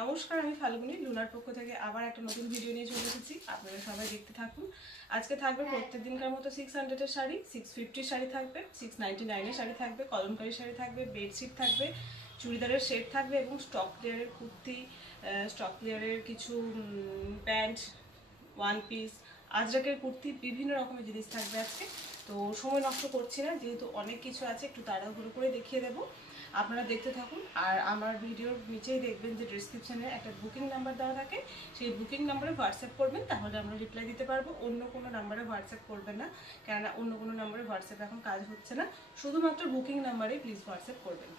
নমস্কার, আমি ফাল্গুনি লুনার পক্ষ থেকে আবার একটা নতুন ভিডিও নিয়ে চলে এসেছি। আপনারা সবাই দেখতে থাকুন। আজকে থাকবে প্রত্যেকদিনকার মতো 600 এর শাড়ি, 650 শাড়ি থাকবে, 699 এর শাড়ি থাকবে, কলমকারি শাড়ি থাকবে, বেডশিট থাকবে, চুড়িদারের সেট থাকবে এবং স্টক ক্লিয়ারের কুর্তি, স্টক ক্লিয়ারের কিছু প্যান্ট, ওয়ান পিস, আজরাকের কুর্তি, বিভিন্ন রকমের জিনিস থাকবে আজকে। তো সময় নষ্ট করছি না, যেহেতু অনেক কিছু আছে, একটু তাড়াহুড়ো করে দেখিয়ে দেবো। আপনারা দেখতে থাকুন। আর আমার ভিডিওর নিচেই দেখবেন যে ডেসক্রিপশানে একটা বুকিং নাম্বার দেওয়া থাকে, সেই বুকিং নাম্বারে হোয়াটসঅ্যাপ করবেন, তাহলে আমরা রিপ্লাই দিতে পারবো। অন্য কোনো নাম্বারে হোয়াটসঅ্যাপ করবেন না, কেননা অন্য কোনো নাম্বারে হোয়াটসঅ্যাপ এখন কাজ হচ্ছে না। শুধুমাত্র বুকিং নাম্বারেই প্লিজ হোয়াটসঅ্যাপ করবেন।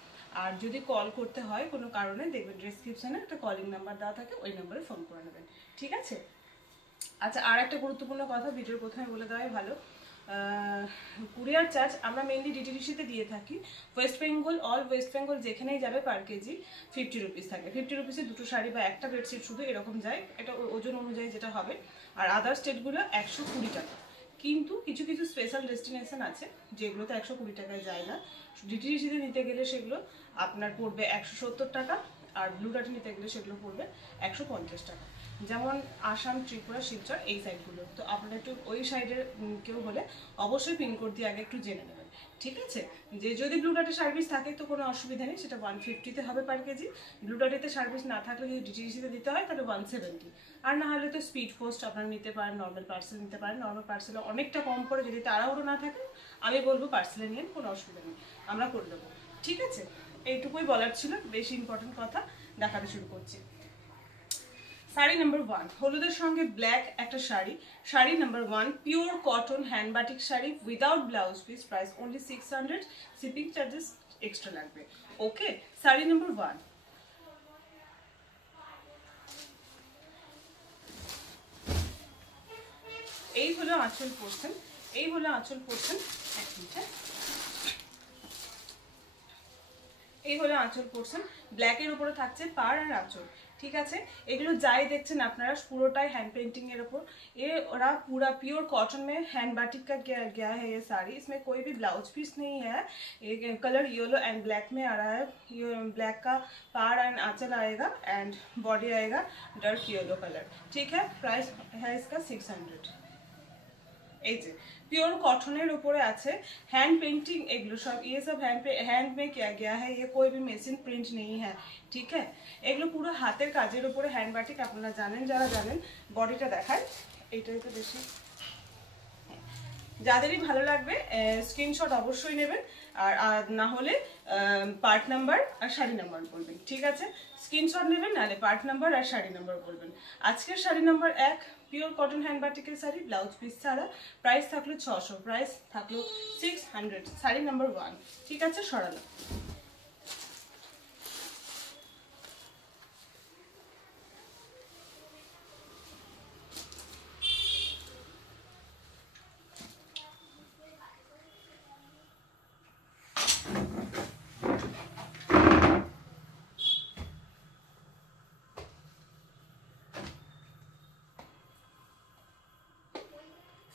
আর যদি কল করতে হয় কোনো কারণে, দেখবেন ডেসক্রিপশানে একটা কলিং নাম্বার দেওয়া থাকে, ওই নাম্বারে ফোন করে নেবেন, ঠিক আছে? আচ্ছা, আর একটা গুরুত্বপূর্ণ কথা ভিডিওর প্রথমে বলে দেওয়াই ভালো। কুরিয়ার চার্জ আমরা মেইনলি ডিটিডিসিতে দিয়ে থাকি। West Bengal, all West Bengal যেখানেই যাবে পার কেজি 50 রুপিস থাকে। 50 রুপিসে দুটো শাড়ি বা একটা বেডশিট শুধু এরকম যায়, এটা ওজন অনুযায়ী যেটা হবে। আর আদার স্টেটগুলো 120 টাকা। কিন্তু কিছু কিছু স্পেশাল ডেস্টিনেশন আছে যেগুলোতে 120 টাকায় যায় না। ডিটিডিসিতে নিতে গেলে সেগুলো আপনার পড়বে 170 টাকা, আর ব্লু ডার্টে নিতে গেলে সেগুলো পড়বে 150 টাকা। যেমন আসাম, ত্রিপুরা, শিলচর এই সাইডগুলো। তো আপনারা একটু ওই সাইডের কেউ হলে অবশ্যই পিনকোড দিয়ে আগে একটু জেনে নেবেন, ঠিক আছে? যে যদি ব্লু ডার্টের সার্ভিস থাকে তো কোনো অসুবিধা নেই, সেটা 150-তে হবে পার কেজি। ব্লু ডার্টেতে সার্ভিস না থাকলে যদি ডিটিডিসিতে দিতে হয় তাহলে 170। আর না হলে তো স্পিড পোস্ট আপনারা নিতে পারেন, নর্মাল পার্সেল নিতে পারেন। নর্মাল পার্সেলে অনেকটা কম পড়ে, যদি তাড়াহুড়ো না থাকে আমি বলবো পার্সেলে নিয়ে কোনো অসুবিধা নেই, আমরা করে দেবো, ঠিক আছে? এইটুকুই বলার ছিল, বেশি ইম্পর্টেন্ট কথা দেখাতে শুরু করছি। শাড়ি নাম্বার 1, হলুদের সঙ্গে ব্ল্যাক একটা sari. Sari number 1, pure cotton hand batik sari without blouse piece, price only 600, shipping charges extra লাগবে। ওকে, শাড়ি নাম্বার 1। এই হলো আঁচল পোর্শন, এই হলো আঁচল পোর্শন। এক মিনিট, এই হলো আঁচল পোর্শন। ব্ল্যাকের উপরে থাকছে পাড় আর আঁচল, ঠিক আছে? এগুলো যাই দেখছেন আপনারা পুরোটাই हैंड पेंटिंग एयर ऊपर। ये और पूरा प्योर कॉटन में हैंड बाटिक का गया है ये साड़ी। इसमें कोई भी ब्लाउज पीस नहीं है। ये कलर येलो एंड ब्लैक में आ रहा है। ये ब्लैक का पाड़ एंड आंचल आएगा एंड बॉडी आएगा डार्क येलो कलर, ठीक है? प्राइस है इसका 600। এই যে পিওর কটনের উপরে আছে हैंड पेंटिंग, এগুলো সব ये सब हैंड में किया गया है। ये कोई भी मशीन प्रिंट नहीं है, ठीक है? এগুলো পুরো হাতের কাজের উপরে হ্যান্ড বাটিক। আপনারা জানেন, যারা জানেন। বডিটা দেখায়, এইটাই তো বেশি। যাদেরই ভালো লাগবে স্ক্রিনশট অবশ্যই নেবেন, আর না হলে পার্ট নাম্বার আর শাড়ি নাম্বার বলবেন, ঠিক আছে? স্ক্রিনশট নেবেন, নাহলে পার্ট নাম্বার আর শাড়ি নাম্বার বলবেন। আজকের sari number 1, pure cotton hand বাটিকের শাড়ি, ব্লাউজ পিস ছাড়া। প্রাইস থাকলো 600, প্রাইস থাকলো 600। শাড়ি নাম্বার 1, ঠিক আছে? সরালো।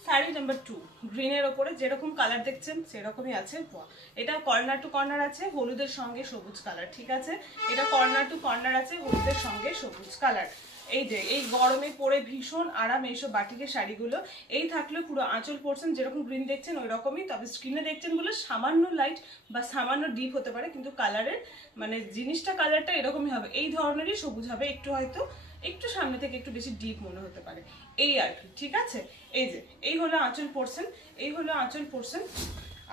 শাড়ি নাম্বার 2, গ্রিনের ওপরে যেরকম কালার দেখছেন সেরকমই আছে। এটা কর্নার টু কর্নার আছে, হলুদের সঙ্গে সবুজ কালার, ঠিক আছে? এটা কর্নার টু কর্নার আছে, হলুদের সঙ্গে সবুজ কালার। এই যে এই গরমে পরে ভীষণ আরাম এইসব বাটিকের শাড়িগুলো। এই থাকলে পুরো আঁচল পোর্শন যেরকম গ্রিন দেখছেন ওই রকমই, তবে স্ক্রিনে দেখছেন বলে সামান্য লাইট বা সামান্য ডিপ হতে পারে, কিন্তু কালারের মানে জিনিসটা কালারটা এরকমই হবে। এই ধরনেরই সবুজ হবে, একটু হয়তো একটু সামনে থেকে একটু বেশি ডিপ মনে হতে পারে, এই আর কি, ঠিক আছে? এই যে এই হলো আঁচল পোর্শন, এই হলো আঁচল পোর্শন,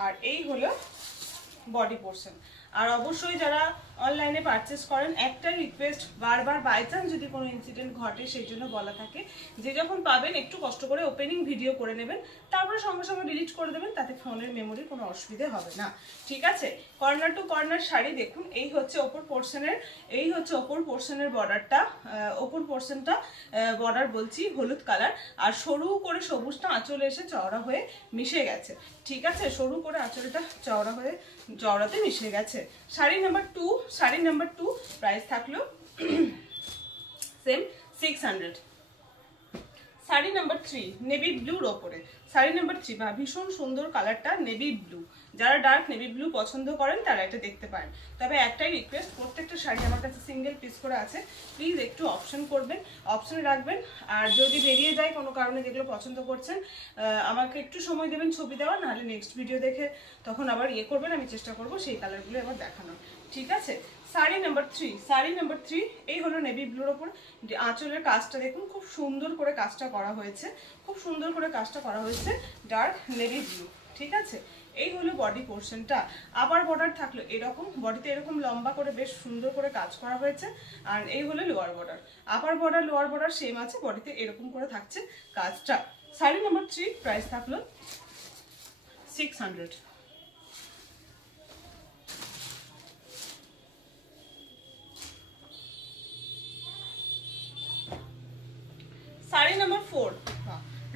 আর এই হলো বডি পোর্শন। আর অবশ্যই যারা অনলাইনে পারচেস করেন, একটাই রিকোয়েস্ট, বারবার বাই চান্স যদি কোনো ইনসিডেন্ট ঘটে সেই জন্য বলা থাকে যে যখন পাবেন একটু কষ্ট করে ওপেনিং ভিডিও করে নেবেন, তারপরে সঙ্গে সঙ্গে ডিলিট করে দেবেন, তাতে ফোনের মেমোরির কোনো অসুবিধে হবে না, ঠিক আছে? কর্নার টু কর্নার শাড়ি দেখুন। এই হচ্ছে ওপর পোর্শনের, এই হচ্ছে ওপর পোর্শনের বর্ডারটা। ওপর পোর্শনটা বর্ডার বলছি হলুদ কালার, আর সরু করে সবুজটা আঁচলে এসে চওড়া হয়ে মিশে গেছে, ঠিক আছে? সরু করে আঁচলটা চওড়া হয়ে চওড়াতে মিশে গেছে। Sari number 2, sari number 2 price থাকলো সেম 600। শাড়ি নাম্বার 3 নেভি ব্লুর ওপরে। শাড়ি নাম্বার 3 বা ভীষণ সুন্দর কালারটা নেভি ব্লু। যারা ডার্ক নেভি ব্লু পছন্দ করেন তারা এটা দেখতে পারেন। তবে একটাই রিকোয়েস্ট, প্রত্যেকটা শাড়ি আমার কাছে সিঙ্গেল পিস করে আছে, প্লিজ একটু অপশন করবেন, অপশনে রাখবেন। আর যদি বেরিয়ে যায় কোনো কারণে যেগুলো পছন্দ করছেন আমাকে একটু সময় দেবেন ছবি দেওয়ার, নাহলে নেক্সট ভিডিও দেখে তখন আবার করবেন, আমি চেষ্টা করব সেই কালারগুলো আবার দেখানোর, ঠিক আছে। শাড়ি নাম্বার 3, শাড়ি নাম্বার 3 এই হলো নেভি ব্লুর ওপর। আঁচলের কাজটা দেখুন, খুব সুন্দর করে কাজটা করা হয়েছে, খুব সুন্দর করে কাজটা করা হয়েছে ডার্ক নেভি ব্লু, ঠিক আছে। এই হলো বডি পোর্শনটা। আপার বর্ডার থাকলো এরকম, বডিতে এরকম লম্বা করে বেশ সুন্দর করে কাজ করা হয়েছে। আর এই হলো লোয়ার বর্ডার। আপার বর্ডার লোয়ার বর্ডার সেম আছে, বডিতে এরকম করে থাকছে কাজটা। শাড়ি নাম্বার 3 প্রাইস থাকলো 600। Sari number 4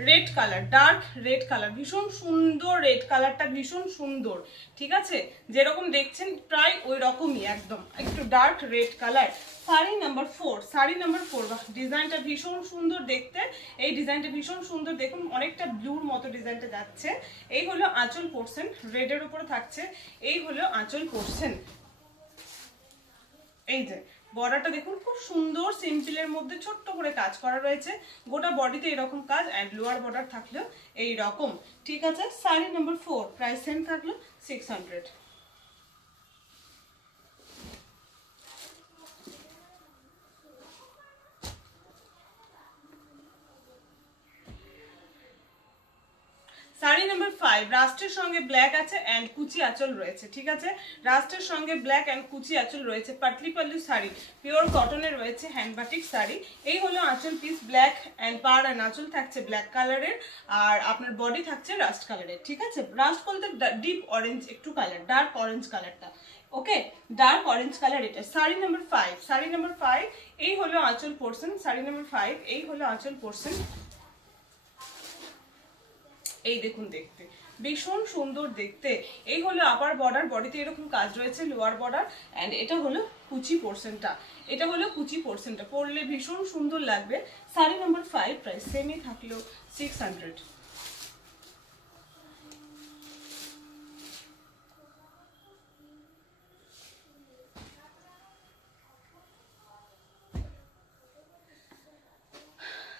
red colour, dark red colour, ভীষণ সুন্দর রেড কালারটা, ভীষণ সুন্দর, ঠিক আছে। যেরকম দেখছেন প্রায় ওই রকমই, একদম একটু dark red colour. Sari number 4, sari number 4 ডিজাইনটা ভীষণ সুন্দর দেখতে। এই ডিজাইনটা ভীষণ সুন্দর, দেখুন অনেকটা ব্লুর মতো ডিজাইনটা যাচ্ছে। এই হলো আঁচল পোর্শন, রেডের উপরে থাকছে। এই হলো আঁচল পোর্শন। এই যে বর্ডারটা দেখুন, খুব সুন্দর সিম্পলের মধ্যে ছোট্ট করে কাজ করা রয়েছে। গোটা বডিতে এরকম কাজ, অ্যান্ড লোয়ার বর্ডার থাকলেও এই রকম, ঠিক আছে। শাড়ি নাম্বার 4 প্রাইস সেম থাকলো 600। শাড়ি নাম্বার 5 রাস্টের সঙ্গে ব্ল্যাক আছে অ্যান্ড কুচি আঁচল রয়েছে, ঠিক আছে। রাস্টের সঙ্গে ব্ল্যাক অ্যান্ড কুচি আঁচল রয়েছে, পাটলি পাল্লু শাড়ি, পিওর কটনের রয়েছে, হ্যান্ড বাটিক শাড়ি। এই হলো আঁচল পিস, ব্ল্যাক অ্যান্ড পাড় অ্যান্ড আঁচল থাকছে ব্ল্যাক কালারের, আর আপনার বডি থাকছে রাস্ট কালারের, ঠিক আছে। রাস্ট বলতে ডিপ অরেঞ্জ একটু কালার, ডার্ক অরেঞ্জ কালারটা, ওকে, ডার্ক অরেঞ্জ কালার এটা। শাড়ি নাম্বার 5, শাড়ি নাম্বার 5 এই হলো আঁচল পোর্শন। শাড়ি নাম্বার 5 এই হলো আঁচল পোর্শন। এই দেখুন দেখতে ভীষণ সুন্দর দেখতে। এই হলো আপার বর্ডার, বডিতে এরকম কাজ রয়েছে, লোয়ার বর্ডার, অ্যান্ড এটা হলো কুচি পোর্শনটা, এটা হলো কুচি পোর্শনটা, পরলে ভীষণ সুন্দর লাগবে। শাড়ি নাম্বার 5 প্রাইস সেমই থাকলো 600।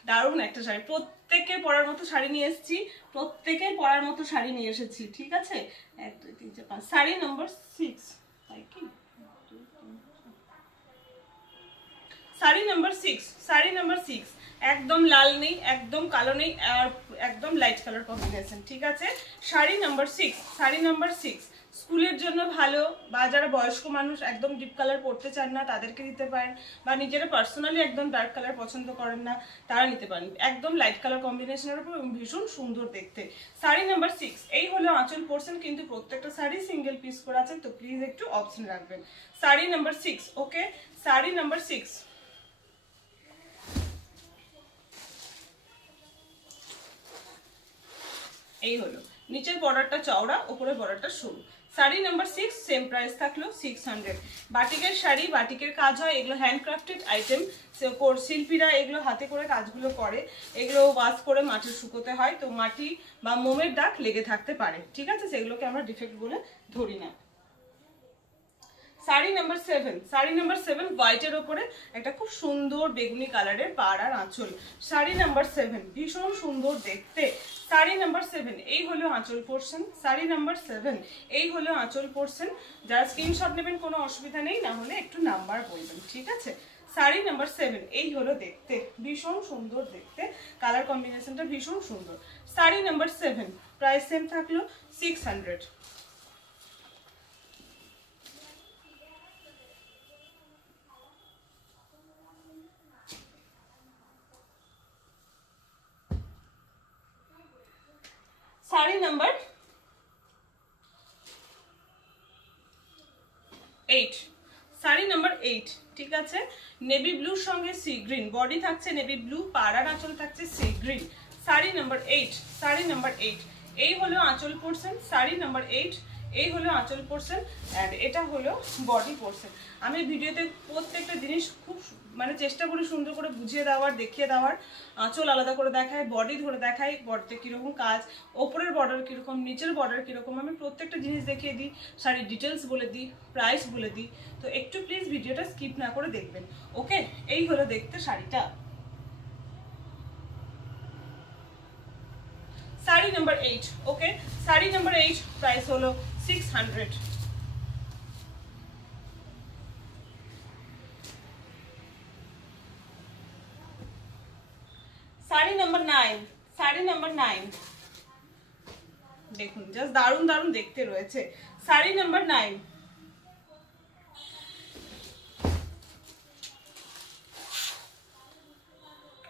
দারুণ একটা শাড়ি, প্রত্যেকে পরার মতো শাড়ি নিয়ে এসেছি, প্রত্যেকে পরার মতো শাড়ি নিয়ে এসেছি, ঠিক আছে। 1 2 3 4 5 শাড়ি নাম্বার 6, তাই কি শাড়ি নাম্বার 6, শাড়ি নাম্বার 6 একদম লাল নেই, একদম কালো নেই, আর একদম লাইট কালার কম্বিনেশন, ঠিক আছে। শাড়ি নাম্বার 6, শাড়ি নাম্বার 6 স্কুলের জন্য ভালো, বা যারা বয়স্ক মানুষ একদম ডিপ কালার পরতে চান না তাদেরকে দিতে পারেন, বা নিজেরা পার্সোনালি একদম ডার্ক কালার পছন্দ করেন না তারা নিতে পারেন। একদম লাইট কালার কম্বিনেশনের উপর ভীষণ সুন্দর দেখতে। শাড়ি নাম্বার 6 এই হলো আঁচল পোর্শন, কিন্তু প্রত্যেকটা শাড়ি সিঙ্গেল পিস করে আছে, তো প্লিজ একটু অপশন রাখবেন। শাড়ি নাম্বার 6, ওকে। শাড়ি নাম্বার 6 এই হলো, নিচের বর্ডারটা চওড়া, উপরের বর্ডারটা সরু। শাড়ি নাম্বার 6 সেম প্রাইস থাকলো 600। বাটিকের শাড়ি, বাটিকের কাজ হয়, এগুলো হ্যান্ডক্রাফটেড আইটেম, শিল্পীরা এগুলো হাতে করে কাজগুলো করে, এগুলো ওয়াশ করে মাটি শুকোতে হয়, তো মাটি বা মোমের দাগ লেগে থাকতে পারে, ঠিক আছে, সেগুলোকে আমরা ডিফেক্ট বলে ধরি না। শাড়ি নাম্বার 7, শাড়ি নাম্বার 7 হোয়াইটের ওপরে একটা খুব সুন্দর বেগুনি কালারের পাড় আর আঁচল। শাড়ি নাম্বার 7 ভীষণ সুন্দর দেখতে। শাড়ি নাম্বার 7 এই হলো আঁচল পোর্শন। শাড়ি নাম্বার 7 এই হলো আঁচল পোর্শন। যারা স্ক্রিনশট নেবেন কোনো অসুবিধা নেই, না হলে একটু নাম্বার বলবেন, ঠিক আছে। শাড়ি নাম্বার 7 এই হলো দেখতে, ভীষণ সুন্দর দেখতে, কালার কম্বিনেশনটা ভীষণ সুন্দর। শাড়ি নাম্বার 7 প্রাইস সেম থাকলো 600। শাড়ি নাম্বার 8, শাড়ি নাম্বার 8, ঠিক আছে। নেভি ব্লুর সঙ্গে সি গ্রিন, বডি থাকছে নেভি ব্লু, পাড়ার আঁচল থাকছে sea green. Sari number 8, sari number 8 এই হলো আঁচল পোর্শন। শাড়ি নাম্বার 8 এই হলো আঁচল পোর্শন অ্যান্ড এটা হলো বডি পোর্শন। আমি ভিডিওতে প্রত্যেকটা জিনিস খুব মানে চেষ্টা করি সুন্দর করে বুঝিয়ে দেওয়ার, দেখিয়ে দেওয়ার। আঁচল আলাদা করে দেখায়, বডি ধরে দেখাই, বডিতে কীরকম কাজ, ওপরের বর্ডার কীরকম, নিচের বর্ডার কীরকম, আমি প্রত্যেকটা জিনিস দেখিয়ে দিই, শাড়ির ডিটেলস বলে দিই, প্রাইস বলে দিই। তো একটু প্লিজ ভিডিওটা স্কিপ না করে দেখবেন। ওকে, এই হলো দেখতে শাড়িটা। শাড়ি নাম্বার 8। ওকে, শাড়ি নাম্বার 8 প্রাইস হলো 600। শাড়ি নাম্বার 9। শাড়ি নাম্বার 9 দেখুন, জাস্ট দারুণ দারুণ দেখতে রয়েছে। শাড়ি নাম্বার 9।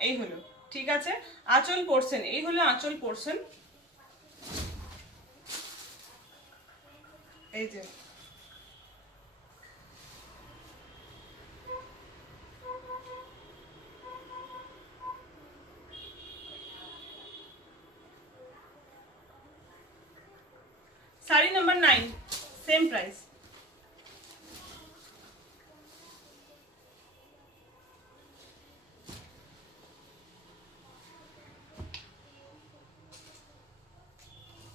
এই হলো, ঠিক আছে, আঁচল পোর্শন। এই হলো আঁচল পোর্শন। এই যে sari number 9, same price.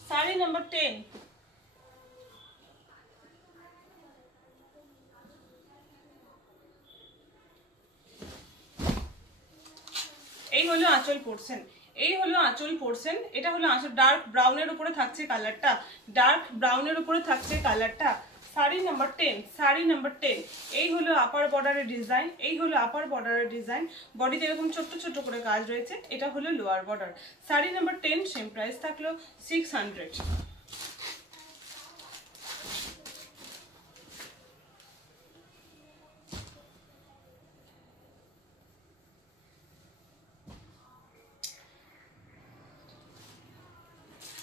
Sari number 10। এই হলো আঁচল পোর্শন। এই হলো আঁচল পোর্শন। এটা হলো আঁচল, ডার্ক ব্রাউনের উপরে থাকছে কালারটা, ডার্ক ব্রাউনের উপরে থাকছে কালারটা। শাড়ি নাম্বার 10। শাড়ি নাম্বার 10। এই হলো আপার বর্ডারের ডিজাইন। এই হলো আপার বর্ডারের ডিজাইন, বডিতে এরকম ছোট্ট ছোট্ট করে কাজ রয়েছে। এটা হলো lower border. Sari number 10, same price থাকলো 600।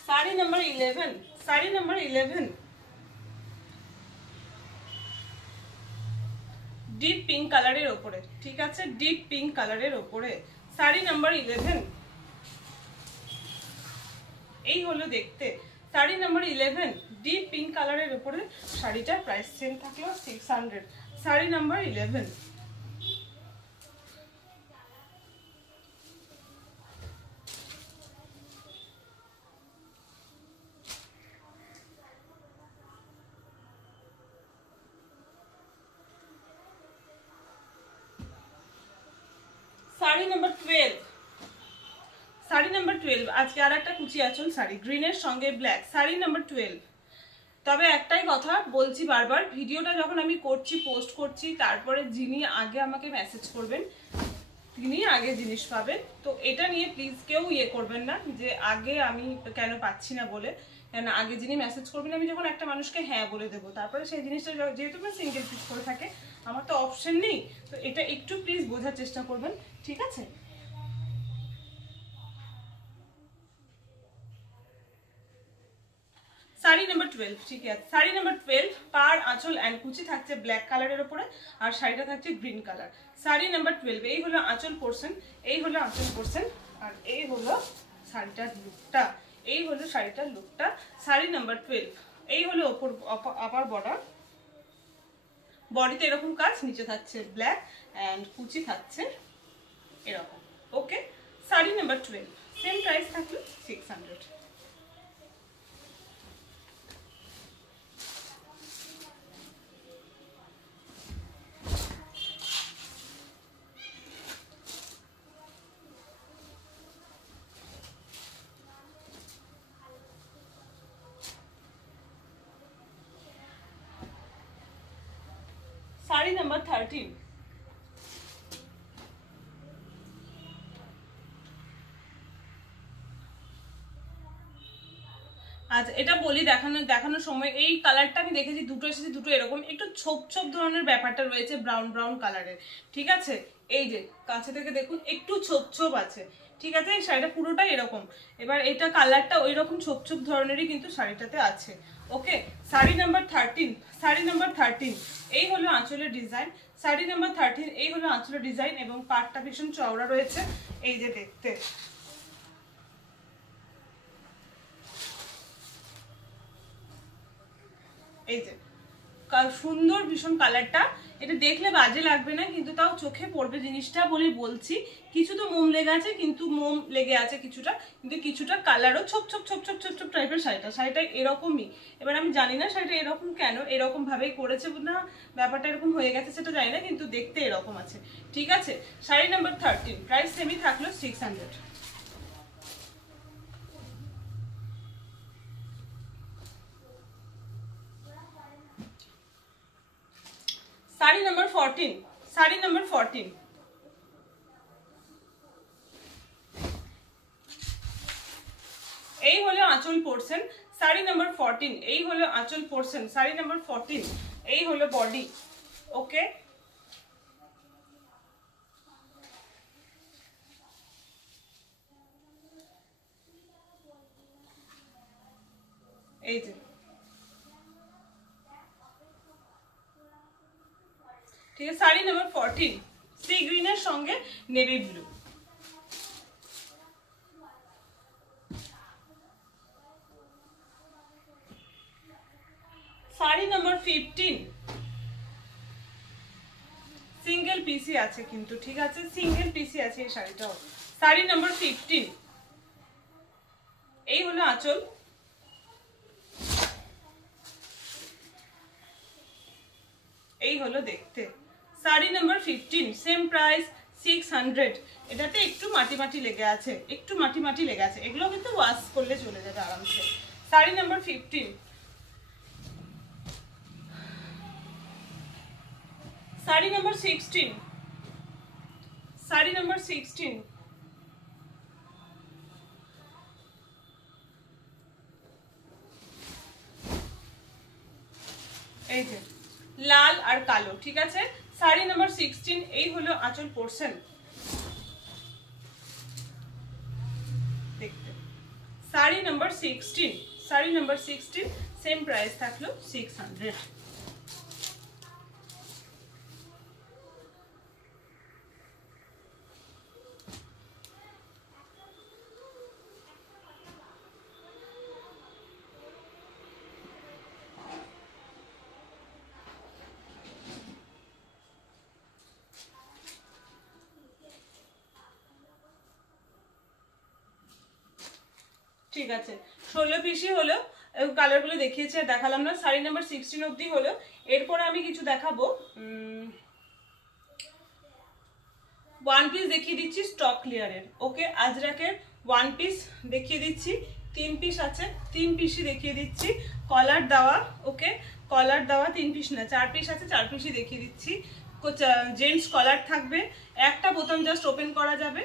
Sari number 11। Sari number 11 deep pink কালারের ওপরে, ঠিক আছে, ডিপ পিঙ্ক কালারের ওপরে। শাড়ি নাম্বার 11। এই হলো দেখতে শাড়ি নাম্বার 11 ডিপ পিঙ্ক কালারের ওপরে। শাড়িটার প্রাইস সেম থাকলো 600। Sari number 11। Sari number 12। Sari number 12 আজকে আর একটা কুচি আঁচল শাড়ি, গ্রিনের সঙ্গে ব্ল্যাক। শাড়ি নাম্বার 12। তবে একটাই কথা বলছি বারবার, ভিডিওটা যখন আমি করছি, পোস্ট করছি, তারপরে যিনি আগে আমাকে মেসেজ করবেন তিনি আগে জিনিস পাবেন। তো এটা নিয়ে প্লিজ কেউ ইয়ে করবেন না যে আগে আমি কেন পাচ্ছি না বলে। কেন আগে যিনি মেসেজ করবেন, আমি যখন একটা মানুষকে হ্যাঁ বলে দেবো, তারপরে সেই জিনিসটা যেহেতু সিঙ্গেল পিস করে থাকে, আমার তো অপশন নেই। তো এটা একটু প্লিজ বোঝার চেষ্টা করবেন, ঠিক আছে। শাড়ি নাম্বার 12, ঠিক আছে, শাড়ি নাম্বার 12 পার আঁচল অ্যান্ড কুচি থাকছে ব্ল্যাক কালারের উপরে, আর শাড়িটা থাকছে গ্রিন কালার। শাড়ি নাম্বার 12। এই হলো আঁচল পোর্শন। এই হলো আঁচল পোর্শন, আর এই হলো শাড়িটার লুকটা। এই হলো শাড়িটার লুকটা। শাড়ি নাম্বার 12। এই হলো ওপর আপার বর্ডার, বডিতে এরকম কাজ, নিচে থাকছে ব্ল্যাক অ্যান্ড কুচি থাকছে এরকম। ওকে, শাড়ি নাম্বার 12, সেম প্রাইস থাকলো 600। শাড়ি নাম্বার 13। আচ্ছা, এটা বলি দেখানোর সময়, এই কালারটা আমি দেখেছি দুটো এসেছে, দুটো এরকম একটু ছোপ ছোপ ধরনের ব্যাপারটা রয়েছে, ব্রাউন ব্রাউন কালারের, ঠিক আছে। এই যে কাছে থেকে দেখুন একটু ছোপ ছোপ আছে, ঠিক আছে। এই শাড়িটা পুরোটাই এরকম। এবার এটা কালারটা ওই রকম ছোপ ছোপ ধরনেরই কিন্তু শাড়িটাতে আছে। ওকে, শাড়ি নাম্বার 13। শাড়ি নাম্বার 13। এই হলো আঁচলের ডিজাইন। শাড়ি নাম্বার 13। এই হলো আঁচলের ডিজাইন এবং পাটটা ভীষণ চওড়া রয়েছে, এই যে দেখতে। এই যে সুন্দর ভীষণ কালারটা, এটা দেখলে বাজে লাগবে না কিন্তু তাও চোখে পড়বে জিনিসটা বলেই বলছি। কিছু তো মোম লেগে আছে, কিন্তু মোম লেগে আছে কিছুটা, কিন্তু কিছুটা কালারও ছোপ ছোপ ছোপ ছোপ ছোপ ছোপ টাইপের শাড়িটা এরকমই। এবার আমি জানি না শাড়িটা এরকম কেন, এরকম ভাবেই করেছে না ব্যাপারটা এরকম হয়ে গেছে সেটা জানি না, কিন্তু দেখতে এরকম আছে। ঠিক আছে, শাড়ি নাম্বার 13, প্রাইস সেমই থাকলো 600। শাড়ি নাম্বার 14, শাড়ি নাম্বার 14, এই হলো আঁচল পোর্শন। শাড়ি নাম্বার 14, এই হলো আঁচল পোর্শন। শাড়ি নাম্বার 14, এই হলো বডি। ওকে, এই যে ঠিক আছে, শাড়ি নাম্বার 14, সি গ্রিনের সঙ্গে navy blue. Sari number 15, single PC আছে কিন্তু, ঠিক আছে, সিঙ্গেল পিসি আছে এই শাড়িটাও। শাড়ি নাম্বার 15, এই হলো আঁচল, এই হলো দেখতে। Sari number 15, same price 600। এটাতে একটু মাটি মাটি লেগে আছে, একটু মাটি মাটি লেগে আছে, এগুলো কিন্তু ওয়াশ করলে চলে যাবে আরামসে। Sari number 15, sari number 16, sari number 16, এই যে লাল আর কালো। ঠিক আছে, শাড়ি নাম্বার 16, এই হলো আঁচল পোর্শন দেখতে। Sari number 16, sari number 16, same price থাকলো 600। ঠিক আছে, 16 পিসই হলো, কালারগুলো দেখিয়েছি আর দেখালাম না। শাড়ি নাম্বার 16 অবধি হলো। এরপরে আমি কিছু দেখাবো, ওয়ান পিস দেখিয়ে দিচ্ছি স্টক ক্লিয়ারের। ওকে, আজরাকের ওয়ান পিস দেখিয়ে দিচ্ছি, 3 পিস আছে, 3 পিসই দেখিয়ে দিচ্ছি, কলার দেওয়া। ওকে, কলার দেওয়া 3 পিস না 4 পিস আছে, 4 পিসই দেখিয়ে দিচ্ছি। জেন্টস কলার থাকবে, একটা বোতাম জাস্ট ওপেন করা যাবে,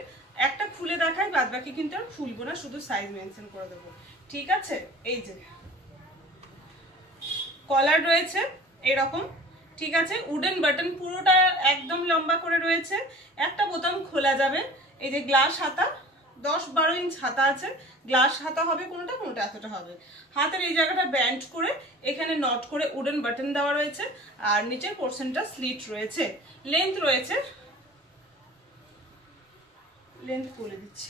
একটা খুলে দেখাই, বাদ বাকি কিন্তু আর খুলবো না, শুধু সাইজ মেনশন করে দেবো। ঠিক আছে, এই যে কলার রয়েছে এরকম। ঠিক আছে, উডেন বাটন পুরোটা একদম লম্বা করে রয়েছে, একটা বোতাম খোলা যাবে। এই যে গ্লাস হাতা, 10-12 ইঞ্চ হাতা আছে, গ্লাস হাতা হবে, কোনোটা কোনোটা এতটা হবে। হাতের এই জায়গাটা ব্যান্ড করে এখানে নট করে উডেন বাটন দেওয়া রয়েছে, আর নিচের পোর্শনটা স্লিট রয়েছে। লেন্থ রয়েছে, লেন্থ বলে দিচ্ছি,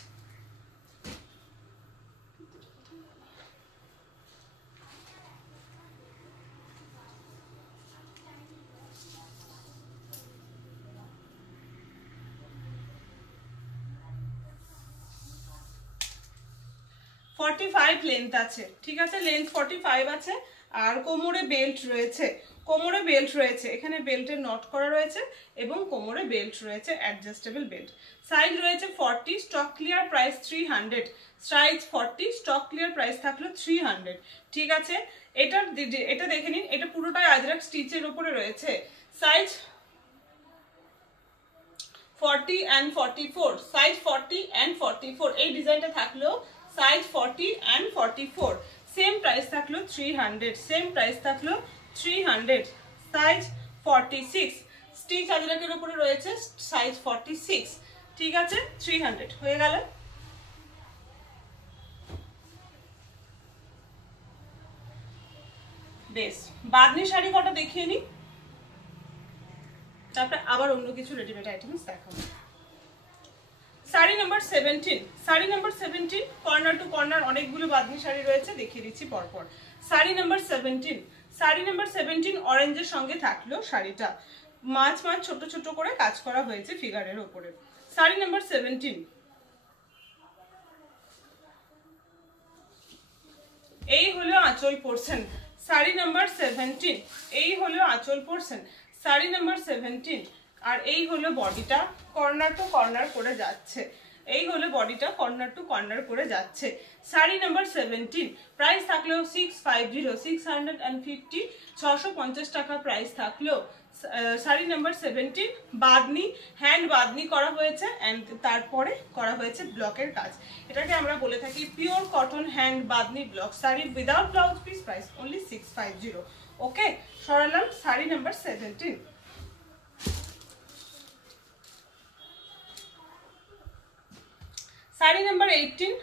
45 লেন্থ আছে। ঠিক আছে, লেন্থ 45 আছে। আর কোমরে বেল্ট রয়েছে, কোমরে বেল্ট রয়েছে, এখানে বেল্টের নট করা রয়েছে এবং কোমরে বেল্ট রয়েছে, অ্যাডজাস্টেবল বেল্ট। সাইজ রয়েছে 40, stock clear price 300। Size 40, stock clear price থাকলো 300। ঠিক আছে, এটা দেখে নিন, এটা পুরোটাই আজরাক স্টিচের উপরে রয়েছে। সাইজ 40 and 44, সাইজ 40 and 44, এই ডিজাইনটা থাকলো সাইজ 40 and 44, সেম প্রাইস থাকলো 300, সেম প্রাইস থাকলো 300। সাইজ 46, স্টিচ আজরাকের উপরে রয়েছে, সাইজ 46। ঠিক আছে, 300 হয়ে গেল। বেশ, বাঁধনি শাড়ি কটা দেখিয়ে নি, তারপরে আবার অন্য কিছু রেডিমেড আইটেমস দেখাবো। Sari number 17, sari number 17, corner to corner অনেকগুলো বাঁধনি শাড়ি রয়েছে, দেখিয়ে দিচ্ছি পরপর। শাড়ি নাম্বার 17, শাড়ি নাম্বার 17 অরেঞ্জের সঙ্গে থাকলো শাড়িটা, মাছ মাছ ছোট ছোট করে কাজ করা হয়েছে ফিগারের ওপরে। শাড়ি নাম্বার 17, এই হলো আঁচল পোর্শন। শাড়ি নাম্বার 17, এই হলো আঁচল পোর্শন, শাড়ি নাম্বার 17। আর এই হলো বডিটা, কর্নার টু কর্নার করে যাচ্ছে, এই হলো বডিটা কর্নার টু কর্নার করে যাচ্ছে। শাড়ি নাম্বার 17, প্রাইস থাকলো 650, 650, 650 টাকা প্রাইস থাকলো। শাড়ি নাম্বার 17 বাঁধনি, হ্যান্ড বাঁধনি করা হয়েছে অ্যান্ড তারপরে করা হয়েছে ব্লকের কাজ। এটাকে আমরা বলে থাকি pure cotton hand bandhani block sari without blouse piece, price only 650। ওকে, সরালাম শাড়ি নাম্বার 17। শাড়ি নাম্বার 18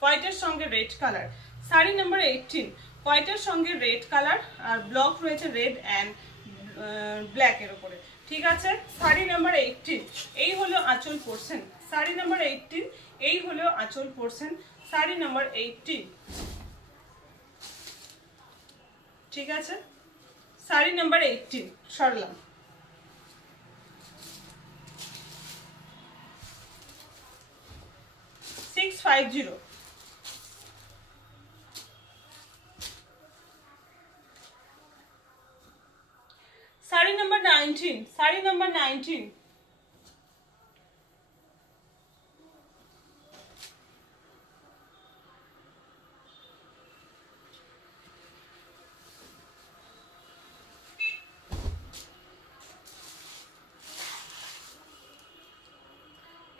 হোয়াইটের সঙ্গে রেড কালার, শাড়ি নাম্বার 18 হোয়াইটের সঙ্গে রেড কালার, আর ব্লক রয়েছে রেড অ্যান্ড ব্ল্যাকের উপরে, ঠিক আছে। শাড়ি নাম্বার 18, এই হলো আঁচল পোর্শন, শাড়ি নাম্বার 18, এই হলো আঁচল পোর্শন, শাড়ি নাম্বার 18, ঠিক আছে। শাড়ি নাম্বার 18 সরলাম। শাড়ি নাম্বার 19, শাড়ি নাম্বার 19,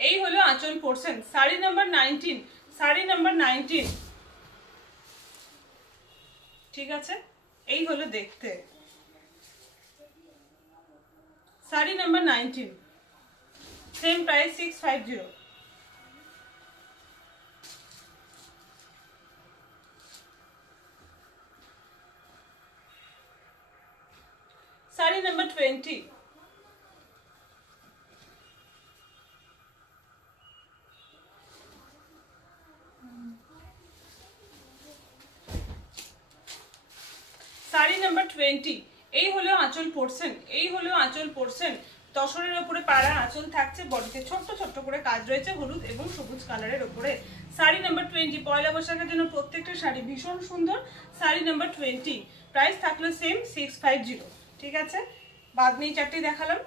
এই হলো আঁচল portion, sari number 19, sari number 19, ঠিক আছে। এই হলো দেখতে sari number 19, same price 650। Sari number 20, sari number 20, এই হলো আঁচল পোর্শন, এই হলো আঁচল পোর্শন, তসরের উপরে পাড়া আঁচল থাকছে, বডিতে ছোট্ট ছোট্ট করে কাজ রয়েছে হলুদ এবং সবুজ কালারের উপরে। শাড়ি নাম্বার 20, পয়লা বৈশাখের জন্য প্রত্যেকটা শাড়ি ভীষণ সুন্দর। শাড়ি নাম্বার 20, প্রাইস থাকলো সেম 650, ঠিক আছে। বাদ নেই চারটি দেখালাম।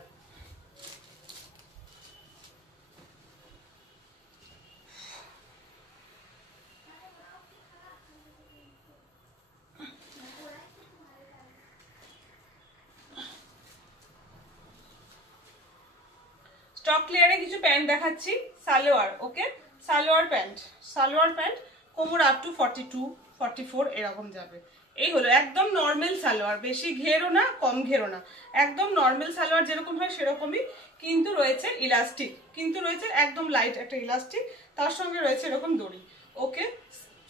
স্টক ক্লিয়ারে কিছু প্যান্ট দেখাচ্ছি, সালোয়ার, ওকে। সালোয়ার প্যান্ট, সালোয়ার প্যান্ট কোমর আপ টু 42, 44 এরকম যাবে। এই হলো একদম নর্মাল সালোয়ার, বেশি ঘেরো না কম ঘেরো না, একদম নর্মাল সালোয়ার যেরকম হয় সেরকমই, কিন্তু রয়েছে ইলাস্টিক, কিন্তু রয়েছে একদম লাইট একটা ইলাস্টিক, তার সঙ্গে রয়েছে এরকম দড়ি, ওকে।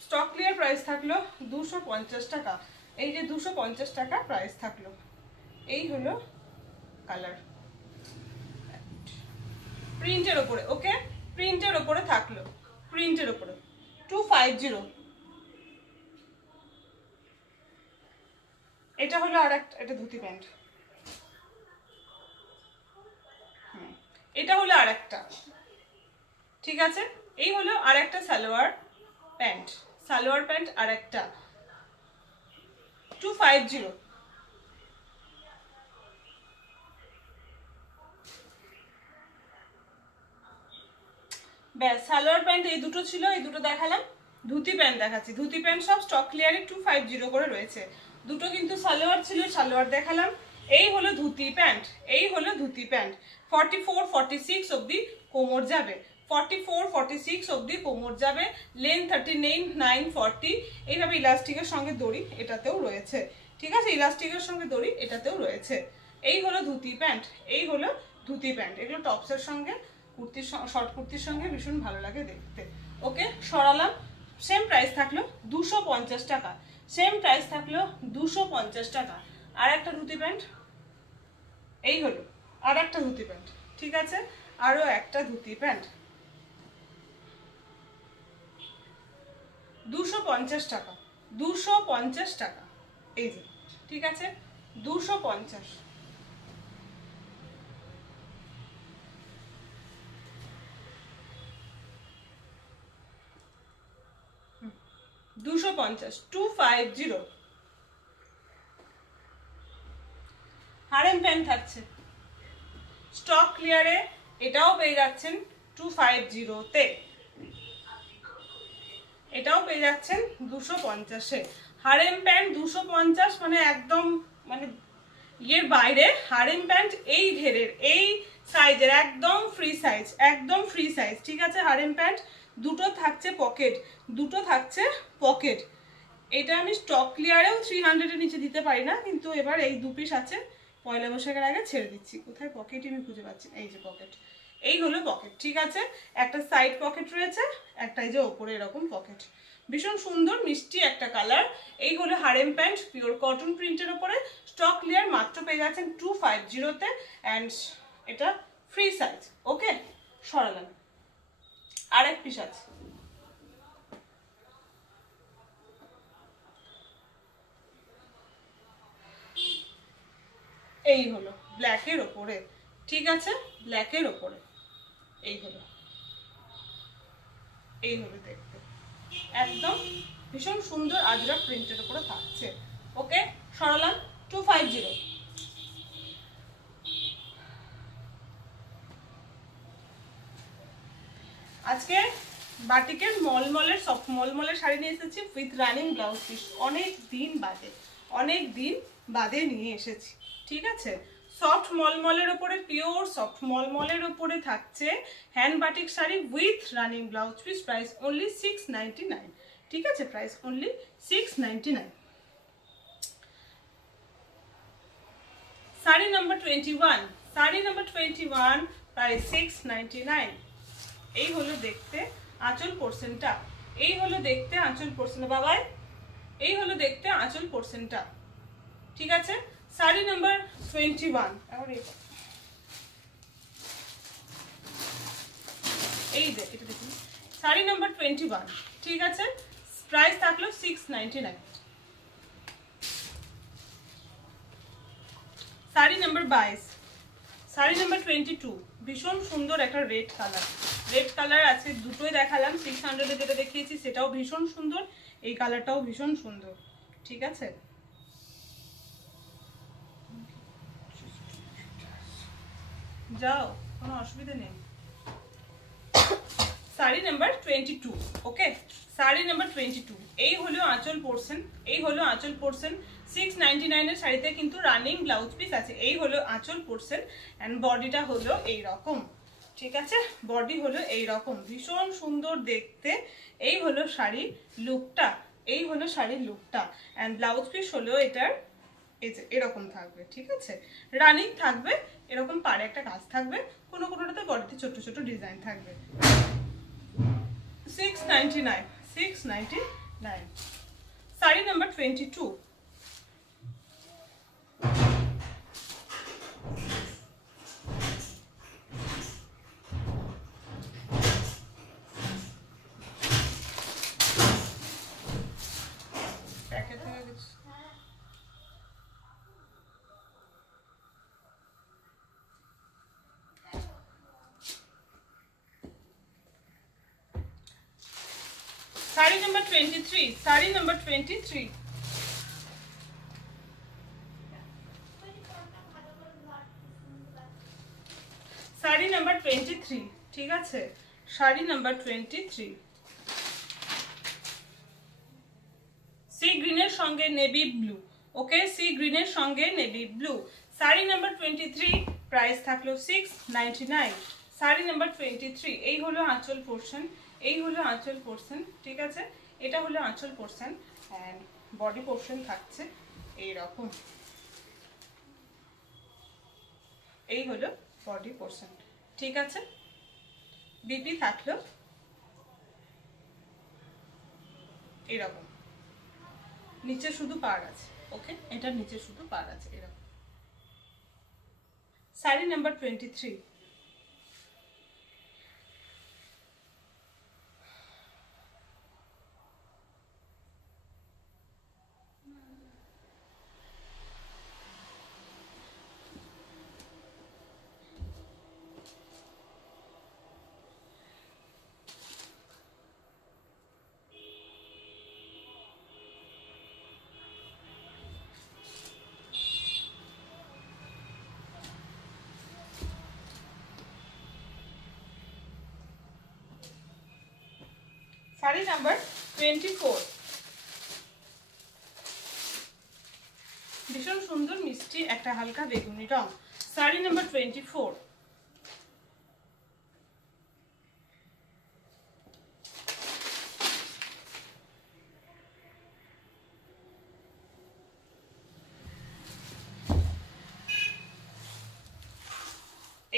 স্টক ক্লিয়ার প্রাইস থাকলো 250 টাকা, এই যে 250 টাকা প্রাইস থাকলো। এই হলো কালার, প্রিন্টের উপরে, ওকে, প্রিন্টের উপরে থাকলো, প্রিন্টের উপরে 250। এটা হলো আর একটা, এটা ধুতি প্যান্ট, এটা হলো আর একটা, ঠিক আছে। এই হলো আর একটা সালোয়ার প্যান্ট, সালোয়ার প্যান্ট আর একটা 250। ব্যাস, সালোয়ার প্যান্ট এই দুটো ছিল, এই দুটো দেখালাম। ধুতি প্যান্ট দেখাচ্ছি, ধুতি প্যান্ট সব স্টক ক্লিয়ারে 250 করে রয়েছে, দুটো কিন্তু সালোয়ার ছিল, সালোয়ার দেখালাম। এই হলো ধুতি প্যান্ট, এই হলো ধুতি প্যান্ট, 44, 46 অবধি কোমর যাবে, 44, 46 অবধি কোমর যাবে, লেন্থ 39, 9, 40, এইভাবে ইলাস্টিকের সঙ্গে দড়ি এটাতেও রয়েছে, ঠিক আছে, ইলাস্টিকের সঙ্গে দড়ি এটাতেও রয়েছে। এই হলো ধুতি প্যান্ট, এই হলো ধুতি প্যান্ট, এগুলো টপসের সঙ্গে কুর্তির, শর্ট কুর্তির সঙ্গে ভীষণ ভালো লাগে দেখতে, ওকে। সরালাম, সেম প্রাইস থাকলো 250 টাকা, সেম প্রাইস থাকলো 250 টাকা। আর একটা ধুতি প্যান্ট, এই হলো আর একটা ধুতি প্যান্ট, ঠিক আছে, আরো একটা ধুতি প্যান্ট 250 টাকা, 250 টাকা, এই যে ঠিক আছে 250। $250 250। হারেম প্যান্ট থাকছে স্টক ক্লিয়ারে, এটাও পেয়ে যাচ্ছেন 250 তে, এটাও পেয়ে যাচ্ছেন 250-এ। হারেম প্যান্ট 250 মানে একদম মানে এর বাইরে। হারেম প্যান্ট এই ঘেরের এই সাইজের একদম ফ্রি সাইজ, একদম ফ্রি সাইজ। ঠিক আছে হারেম প্যান্ট দুটো থাকছে পকেট, দুটো থাকছে পকেট। এটা আমি স্টক ক্লিয়ারেও 300-এর নিচে দিতে পারি না, কিন্তু এবার এই 2 পিস আছে, পয়লা বৈশাখের আগে ছেড়ে দিচ্ছি। কোথায় পকেটই আমি খুঁজে পাচ্ছি, এই যে পকেট, এই হলো পকেট। ঠিক আছে একটা সাইড পকেট রয়েছে, একটা এই যে ওপরে এরকম পকেট, ভীষণ সুন্দর মিষ্টি একটা কালার। এই হলো হারেম প্যান্ট পিওর কটন প্রিন্টের উপরে, স্টক ক্লিয়ার, মাত্র পেয়ে যাচ্ছেন 250-তে, অ্যান্ড এটা ফ্রি সাইজ। ওকে সরালাম, আর এক পিস আছে। এই হলো ব্ল্যাকের ওপরে, ঠিক আছে ব্ল্যাকের ওপরে, এই হলো, এই হলো দেখতে একদম ভীষণ সুন্দর আজরাক প্রিন্টের উপরে থাকছে। ওকে সরালাম 250। আজকে বাটিকের মলমলের সফট মলমলের শাড়ি নিয়ে এসেছি উইথ রানিং ব্লাউজ পিস, অনেক দিন বাদে, অনেক দিন বাদে নিয়ে এসেছি। ঠিক আছে সফট মলমলের উপরে, পিওর সফট মলমলের উপরে থাকছে hand batik sari with running blouse piece, price only 699। ঠিক আছে price only 699। Sari number 21, sari number 21 price 699। এই হলো দেখতে আঁচল পোর্শনটা, এই হলো দেখতে আঁচল পোর্শনটা বাবাই, এই হলো দেখতে আঁচল পোর্শনটা। ঠিক আছে শাড়ি নাম্বার 21, এই যে এটা দেখুন শাড়ি নাম্বার 21। ঠিক আছে প্রাইস থাকলো 699। শাড়ি নাম্বার 22, শাড়ি নাম্বার 22, ভীষণ সুন্দর একটা রেড কালার, রেড কালার আছে দুটোই দেখালাম। 600-এ যেটা দেখিয়েছি সেটাও ভীষণ সুন্দর, এই কালারটাও ভীষণ সুন্দর। ঠিক আছে যাও কোনো অসুবিধা নেই। শাড়ি নাম্বার 22। ওকে শাড়ি নাম্বার 22, এই হলো আঁচল পোর্শন, এই হলো আঁচল পোর্শন। 699-এর শাড়িতে কিন্তু রানিং ব্লাউজ পিস আছে। এই হলো আঁচল পোর্শন অ্যান্ড বডিটা হলো এই রকম। ঠিক আছে বডি হলো এই রকম, ভীষণ সুন্দর দেখতে। এই হলো শাড়ির লুকটা, এই হলো শাড়ির লুকটা, অ্যান্ড ব্লাউজ পিস হলো এটার এই যে এরকম থাকবে। ঠিক আছে রানিং থাকবে, এরকম পাড়ে একটা কাজ থাকবে, কোনো কোনোটাতে বডিতে ছোট ছোট ডিজাইন থাকবে। 699, 699। শাড়ি নাম্বার 22, প্যাকেট হয়ে গেছে। Sari number 23, sari number 23, sari number 23। ঠিক আছে শাড়ি নাম্বার 23, সি গ্রিনের সঙ্গে নেভি ব্লু। ওকে সি গ্রিনের সঙ্গে navy blue. Sari number 23 price থাকলো 699। শাড়ি নাম্বার 23, এই হলো আঁচল পোর্শন, এই হলো আঁচল পোর্শন। ঠিক আছে এটা হলো আঁচল পোর্শন অ্যান্ড বডি পোর্শন থাকছে এই রকম, এই হলো বডি পোর্শন। ঠিক আছে বিপি থাকলো এরকম, নিচে শুধু পাড় আছে। ওকে এটা নিচে শুধু পাড় আছে এরকম। শাড়ি নাম্বার 23, শাড়ি নাম্বার 24, ভীষণ সুন্দর মিষ্টি একটা হালকা বেগুনি রং। শাড়ি নাম্বার 24,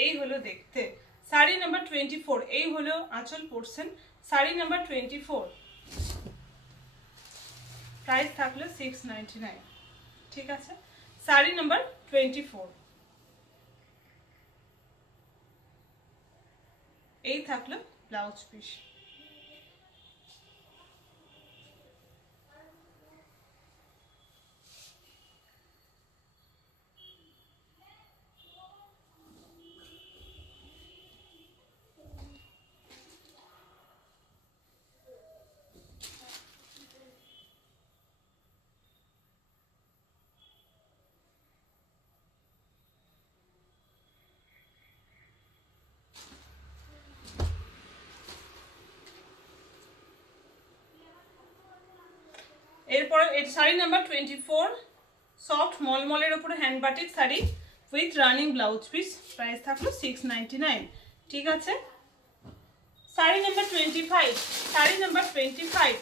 এই হলো দেখতে শাড়ি নাম্বার 24, এই হলো আঁচল পোর্শন শাড়ি নাম্বার 24, প্রাইস থাকলো 699। ঠিক আছে, শাড়ি নাম্বার 24, এই থাকলো ব্লাউজ পিস। এরপর শাড়ি নাম্বার 24, সফট মলমলের উপরে hand batik sari with running blouse piece, price থাকলো 699। ঠিক আছে, sari number 25, sari number 25,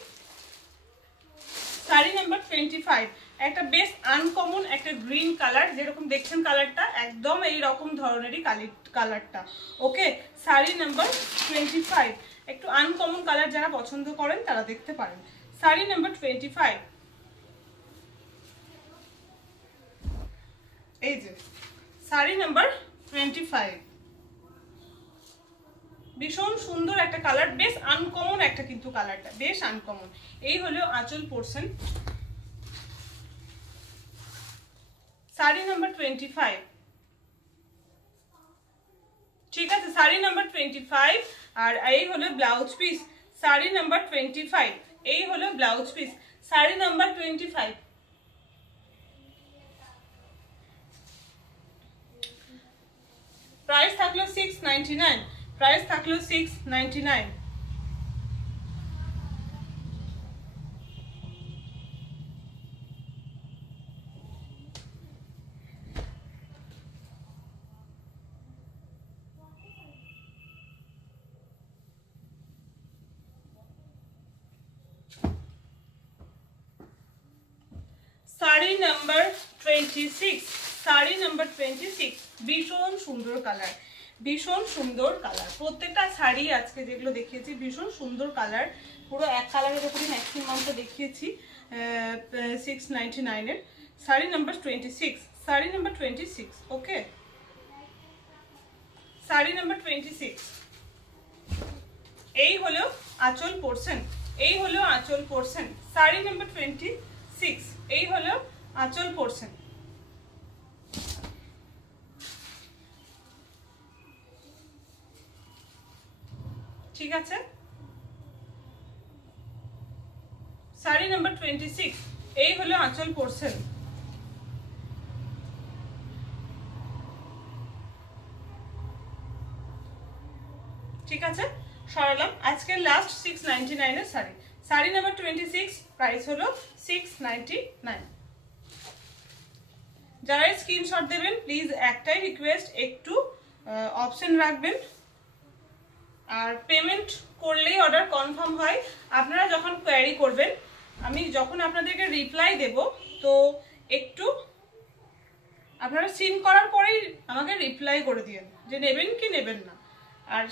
sari number 25, একটা বেশ আনকমন একটা গ্রিন কালার, যেরকম দেখছেন কালারটা একদম এই রকম ধরনেরই কালারটা। ওকে, শাড়ি নাম্বার 25, একটু আনকমন কালার যারা পছন্দ করেন তারা দেখতে পারেন। শাড়ি নাম্বার 25, এই যে শাড়ি নাম্বার 25, ভীষণ সুন্দর একটা কালার, বেশ আনকমন একটা, কিন্তু কালারটা বেশ আনকমন। এই হলো আঁচল পোর্শন শাড়ি নাম্বার 25। ঠিক আছে, শাড়ি নাম্বার 25, আর এই হলো ব্লাউজ পিস শাড়ি নাম্বার 25, এই হলো blouse piece sari number 25। Price থাকলো 699, প্রাইস থাকলো 699। শাড়ি নাম্বার 26, শাড়ি নাম্বার 26, ভীষণ সুন্দর কালার, ভীষণ সুন্দর কালার। প্রত্যেকটা শাড়ি আজকে যেগুলো দেখিয়েছি ভীষণ সুন্দর কালার, পুরো এক কালারের উপরই ম্যাক্সিমামটা দেখিয়েছি 699 এর। Sari number 26, sari number 26। ওকে, শাড়ি নাম্বার 26, এই হলো আঁচল পোর্শন, এই হলো আঁচল পোর্শন শাড়ি নাম্বার 26, এই হলো আঁচল পোর্শন। ঠিক আছে, শাড়ি নাম্বার 26, এই হলো আঁচল পোর্শন। ঠিক আছে, সরালাম আজকের লাস্ট 699 এর শাড়ি, শাড়ি নাম্বার 26, প্রাইস হলো 699। যারা স্ক্রিনশট দেবেন প্লিজ একটাই রিকোয়েস্ট, একটু অপশন রাখবেন, আর পেমেন্ট করলেই অর্ডার কনফার্ম হয়। আপনারা যখন কোয়ারি করবেন, আমি যখন আপনাদেরকে রিপ্লাই দেব, তো একটু আপনারা সিন করার পরেই আমাকে রিপ্লাই করে দিন যে নেবেন কি নেবেন না। আর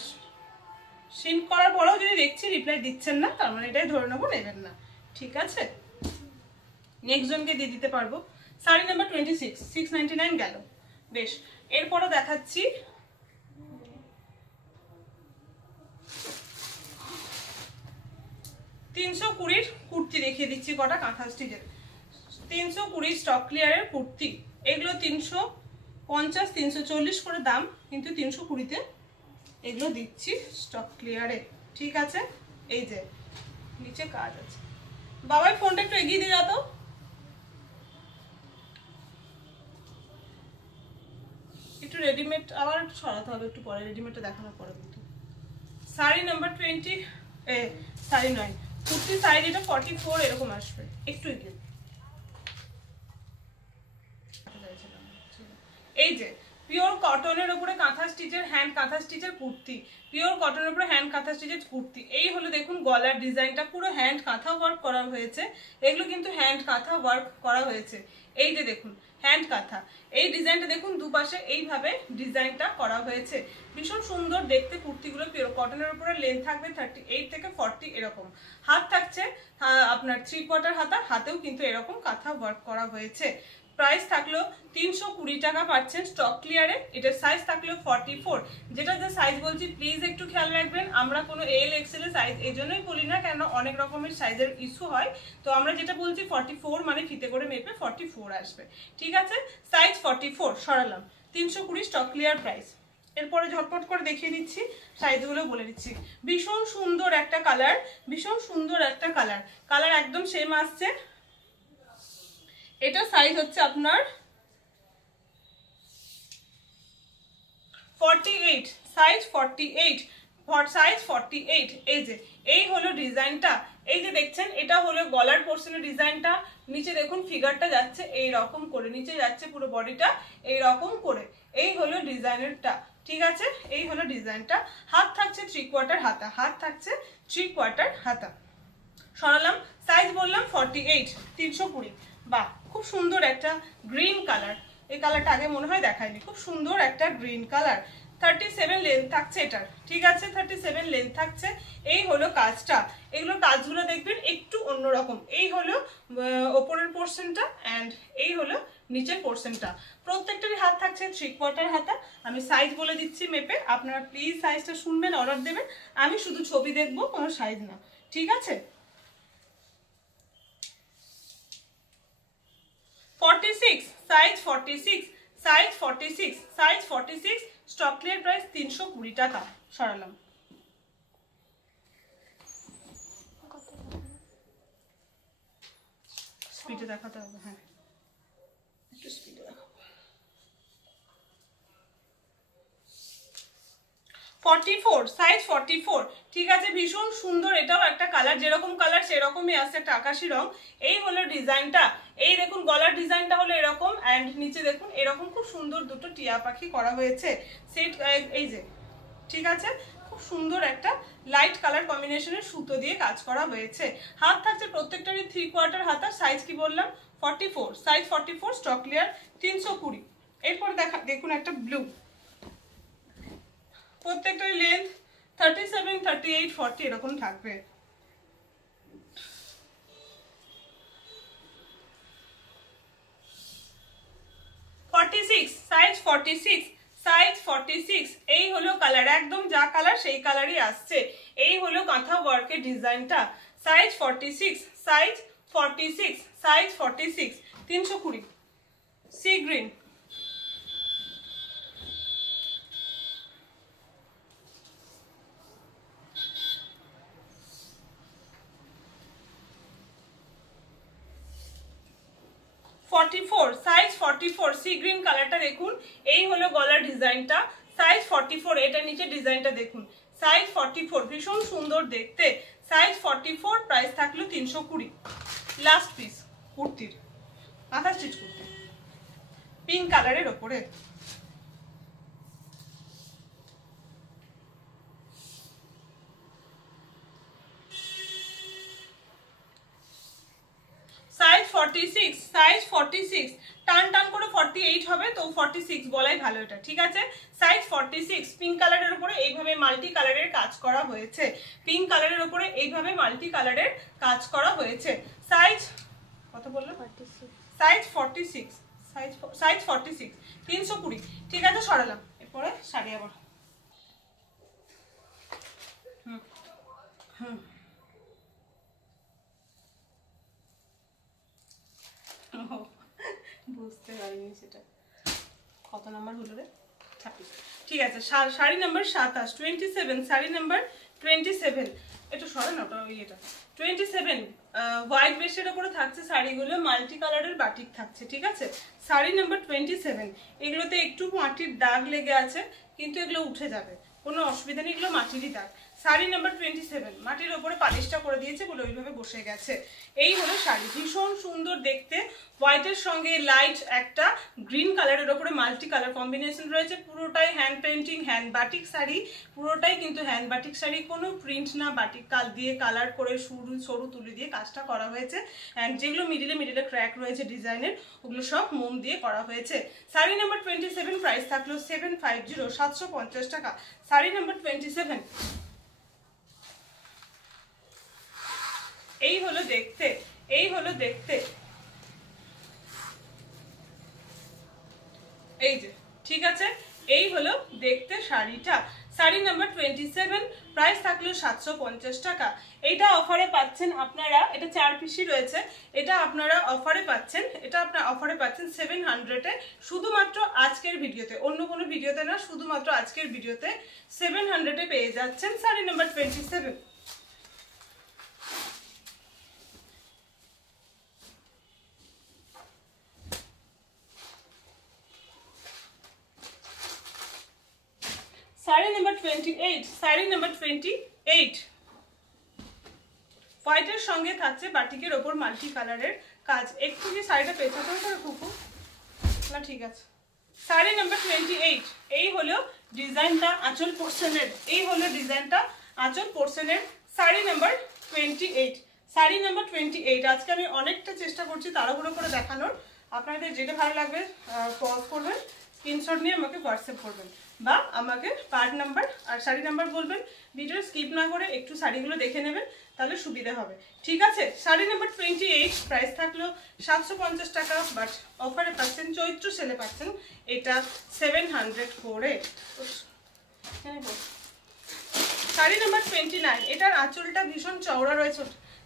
সিন করার পরেও যদি দেখছি রিপ্লাই দিচ্ছেন না, তার মানে এটাই ধরে নেবো নেবেন না। ঠিক আছে, নেক্সট জনকে দিয়ে দিতে পারবো। শাড়ি নাম্বার 26, 699 গেল। বেশ, এরপরও দেখাচ্ছি 320 কুর্তি দেখিয়ে দিচ্ছি, কটা কাঁথা স্টিচের 320 স্টক ক্লিয়ারের কুর্তি। এগুলো 350 340 করে দাম, কিন্তু 320-তে এগুলো দিচ্ছি স্টক ক্লিয়ারে। ঠিক আছে, এই যে নিচে কাজ আছে। বাবাই ফোনটা একটু এগিয়ে দিয়ে যাও তো। একটু রেডিমেড আবার একটু সরাতে হবে, একটু পরে রেডিমেডটা দেখানোর পরে। কিন্তু শাড়ি নাম্বার 20, শাড়ি নয়, কুর্তি সাইজ এটা 44 এরকম আসবে, একটু এগিয়ে। এই যে পিওর কটনের উপরে কাঁথা স্টিচের হ্যান্ড কাঁথা স্টিচের কুর্তি, পিওর কটনের উপরে হ্যান্ড কাঁথা স্টিচের কুর্তি। এই হলো দেখুন গলার ডিজাইনটা পুরো হ্যান্ড কাঁথা ওয়ার্ক করা হয়েছে, এগুলো কিন্তু হ্যান্ড কাঁথা ওয়ার্ক করা হয়েছে। এই যে দেখুন হ্যান্ড কাঁথা, এই ডিজাইনটা দেখুন দুপাশে এইভাবে ডিজাইনটা করা হয়েছে, ভীষণ সুন্দর দেখতে কুর্তিগুলো। পিওর কটনের উপরে লেন্থ থাকবে 38 থেকে 40 এরকম, হাত থাকছে আপনার 3/4 হাতা, হাতেও কিন্তু এরকম কাঁথা ওয়ার্ক করা হয়েছে। প্রাইস থাকলো 320 টাকা পাচ্ছেন স্টক ক্লিয়ারে। এটার সাইজ থাকলো 44। যেটা যে সাইজ বলছি প্লিজ একটু খেয়াল রাখবেন, আমরা কোনো এল এক্সেল এর সাইজ এই জন্যই বলি না, কেন অনেক রকমের সাইজের ইস্যু হয়। তো আমরা যেটা বলছি 44 মানে ফিতে করে মেপে 44 আসবে, ঠিক আছে। Size 44 সরালাম, 320 stock clear price. এরপরে ঝটপট করে দেখিয়ে দিচ্ছি, সাইজগুলো বলে দিচ্ছি। ভীষণ সুন্দর একটা কালার, ভীষণ সুন্দর একটা কালার, কালার একদম সেম আসছে। এটা সাইজ হচ্ছে আপনার 48, সাইজ 48, সাইজ 48। এই যে এই হলো ডিজাইনটা, এই যে দেখছেন এটা হলো গলার পোর্শনের ডিজাইনটা। নিচে দেখুন ফিগারটা যাচ্ছে এই রকম করে, নিচে যাচ্ছে পুরো বডিটা এই রকম করে, এই হলো ডিজাইনেরটা, ঠিক আছে। এই হলো ডিজাইনটা। হাত থাকছে 3/4 হাতা, হাত থাকছে 3/4 হাতা। সরালাম, সাইজ বললাম 48, 320। বাহ, খুব সুন্দর একটা গ্রিন কালার, এই কালারটা আগে মনে হয় দেখায়নি, খুব সুন্দর একটা গ্রিন কালার। 37 লেন্থ থাকছে এটার, ঠিক আছে, 37 লেন্থ থাকছে। এই হলো কাজটা, এগুলোর কাজগুলো দেখবেন একটু অন্যরকম। এই হলো ওপরের পোর্শনটা অ্যান্ড এই হলো নিচের পোর্শনটা। প্রত্যেকটারই হাত থাকছে 3/4 হাতা। আমি সাইজ বলে দিচ্ছি মেপে, আপনারা প্লিজ সাইজটা শুনবেন, অর্ডার দেবেন। আমি শুধু ছবি দেখবো, কোনো সাইজ না, ঠিক আছে। 46, size 46, size 46, size 46, stock clear price 320 টাকা। সরালাম। স্পিডে দেখাতে হবে, হ্যাঁ একটু স্পিডে দেখাবো। 44, সাইজ 44, ঠিক আছে। ভীষণ সুন্দর, এটাও একটা কালার, যেরকম কালার সেরকমই আসছে, একটা আকাশি রং। এই হলো ডিজাইনটা, এই দেখুন গলার ডিজাইনটা হলো এরকম অ্যান্ড নিচে দেখুন এরকম খুব সুন্দর দুটো টিয়া পাখি করা হয়েছে সেট, এই যে, ঠিক আছে। খুব সুন্দর একটা লাইট কালার কম্বিনেশনের সুতো দিয়ে কাজ করা হয়েছে। হাত থাকছে প্রত্যেকটারই 3/4 হাতা। সাইজ কি বললাম 44, সাইজ 44, স্টক ক্লিয়ার 320। এরপর দেখুন একটা ব্লু, প্রত্যেকটার লেন্থ 37, 38, 40 এরকম থাকবে। Size 46, size 46। এই হলো কালার, একদম যা কালার সেই কালারই আসছে। এই হলো কাঁথা ওয়ার্কের ডিজাইনটা। Size 46, size 46, size 46, 320। Sea green, size 44, sea green কালারটা দেখুন। এই হলো গলার ডিজাইনটা, সাইজ 44। এটা নিচে ডিজাইনটা দেখুন, সাইজ 44, ভীষণ সুন্দর দেখতে। সাইজ 44, প্রাইস থাকলো 320। লাস্ট পিস কুর্তির, মাথা স্টিচ কুর্তি, পিঙ্ক কালারের ওপরে। সাইজ 46, সাইজ 46, টান টান করে 48 হবে, তো 46 বলাই ভালো এটা, ঠিক আছে। সাইজ 46, পিঙ্ক কালারের উপরে এইভাবে মাল্টি কালারের কাজ করা হয়েছে, পিঙ্ক কালারের উপরে এইভাবে মাল্টি কালারের কাজ করা হয়েছে। সাইজ কত বললাম, সাইজ 46, সাইজ 46, 320, ঠিক আছে। সরালাম। এরপরে শাড়ি আবার বুঝতে পারিনি সেটা, কত নাম্বার হলো রে, 26, ঠিক আছে। Sari number 27, 27, sari number 27। একটু সরান ওটা, এটা 27 হোয়াইট বেশের উপরে থাকছে শাড়িগুলো, মাল্টি কালারের বাটিক থাকছে, ঠিক আছে। শাড়ি নাম্বার 27। এগুলোতে একটু মাটির দাগ লেগে আছে, কিন্তু এগুলো উঠে যাবে, কোনো অসুবিধা নেই, এগুলো মাটিরই দাগ। শাড়ি নাম্বার 27, মাটির ওপরে পালিশটা করে দিয়েছে বলে ওইভাবে বসে গেছে। এই হলো শাড়ি, ভীষণ সুন্দর দেখতে, হোয়াইটের সঙ্গে লাইট একটা গ্রিন কালারের ওপরে মাল্টি কালার কম্বিনেশন রয়েছে। পুরোটাই hand painting, hand batik sari, পুরোটাই কিন্তু হ্যান্ড বাটিক শাড়ি, কোনো প্রিন্ট না, বাটিক কাল দিয়ে কালার করে সরু তুলি দিয়ে কাজটা করা হয়েছে। অ্যান্ড যেগুলো মিডিলে ক্র্যাক রয়েছে ডিজাইনের, ওগুলো সব মোম দিয়ে করা হয়েছে। শাড়ি নাম্বার 27, প্রাইস থাকলো 750, 750 টাকা। শাড়ি নাম্বার 27, এই হলো দেখতে, এই হলো দেখতে, এই যে, ঠিক আছে, এই হলো দেখতে শাড়িটা। শাড়ি নাম্বার 27, প্রাইস থাকলো 750 টাকা। এইটা অফারে পাচ্ছেন আপনারা, এটা 4 পিসই রয়েছে, এটা আপনারা অফারে পাচ্ছেন, এটা আপনারা অফারে পাচ্ছেন 700-এ, শুধুমাত্র আজকের ভিডিওতে, অন্য কোনো ভিডিওতে না, শুধুমাত্র আজকের ভিডিওতে 700-এ পেয়ে যাচ্ছেন sari number 27। Sari number 28, sari number 28, হোয়াইটের সঙ্গে থাকছে বাটিকের ওপর মাল্টি কালারের কাজ। একটু কি শাড়িটা পেছাতে করে কুকু না, ঠিক আছে। শাড়ি নাম্বার 28, এই হলো ডিজাইনটা আঁচল পোর্শনের, এই হলো ডিজাইনটা আঁচল পোর্শনের। Sari number 28, sari number 28। আজকে আমি অনেকটা চেষ্টা করছি তাড়াহুড়ো করে দেখানোর, আপনাদের যেটা ভালো লাগবে পজ করবেন, স্ক্রিনশট নিয়ে আমাকে হোয়াটসঅ্যাপ করবেন বা আমাকে পার্ট নাম্বার আর শাড়ি নাম্বার বলবেন, ভিডিও স্কিপ না করে একটু শাড়িগুলো দেখে নেবেন, তাহলে সুবিধা হবে, ঠিক আছে। শাড়ি নাম্বার 28, প্রাইস থাকলো 750 টাকা, বাট অফারে পাচ্ছেন, চৈত্র সেলে পাচ্ছেন এটা 700 করে। শাড়ি নাম্বার 29, এটার আঁচলটা ভীষণ চওড়া রয়েছে।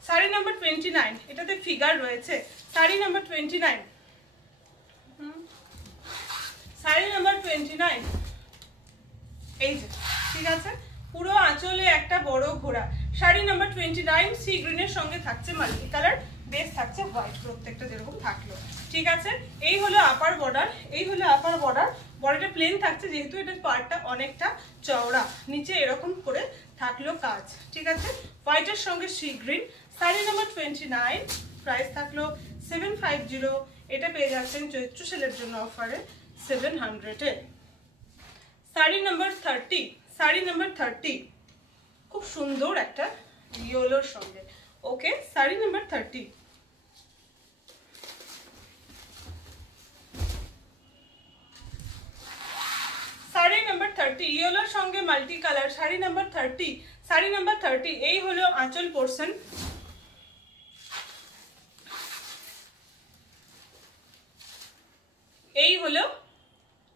শাড়ি নাম্বার 29, এটাতে ফিগার রয়েছে। শাড়ি নাম্বার 29, শাড়ি নাম্বার 29, এই যে, ঠিক আছে, পুরো আঁচলে একটা বড় ঘোড়া। শাড়ি নাম্বার 29, সি গ্রিনের সঙ্গে থাকছে মাল্টি কালার, বেস থাকছে হোয়াইট, প্রত্যেকটা যেরকম থাকলো, ঠিক আছে। এই হলো আপার বর্ডার, এই হলো আপার বর্ডার, বডিটা প্লেন থাকছে যেহেতু এটা পার্টটা অনেকটা চওড়া, নিচে এরকম করে থাকলো কাজ, ঠিক আছে, হোয়াইটের সঙ্গে sea green. Sari number 29, price থাকলো 750, এটা পেয়ে যাচ্ছেন চৈত্র সেলের জন্য অফারে 700-এ। শাড়ি নাম্বার 30, শাড়ি নাম্বার 30, খুব সুন্দর একটা ইয়েলোর সঙ্গে, ওকে। শাড়ি নাম্বার 30, শাড়ি নাম্বার 30, ইয়েলোর সঙ্গে multi colour. Sari number 30, sari number 30, এই হলো আঁচল পোর্শন, এই হলো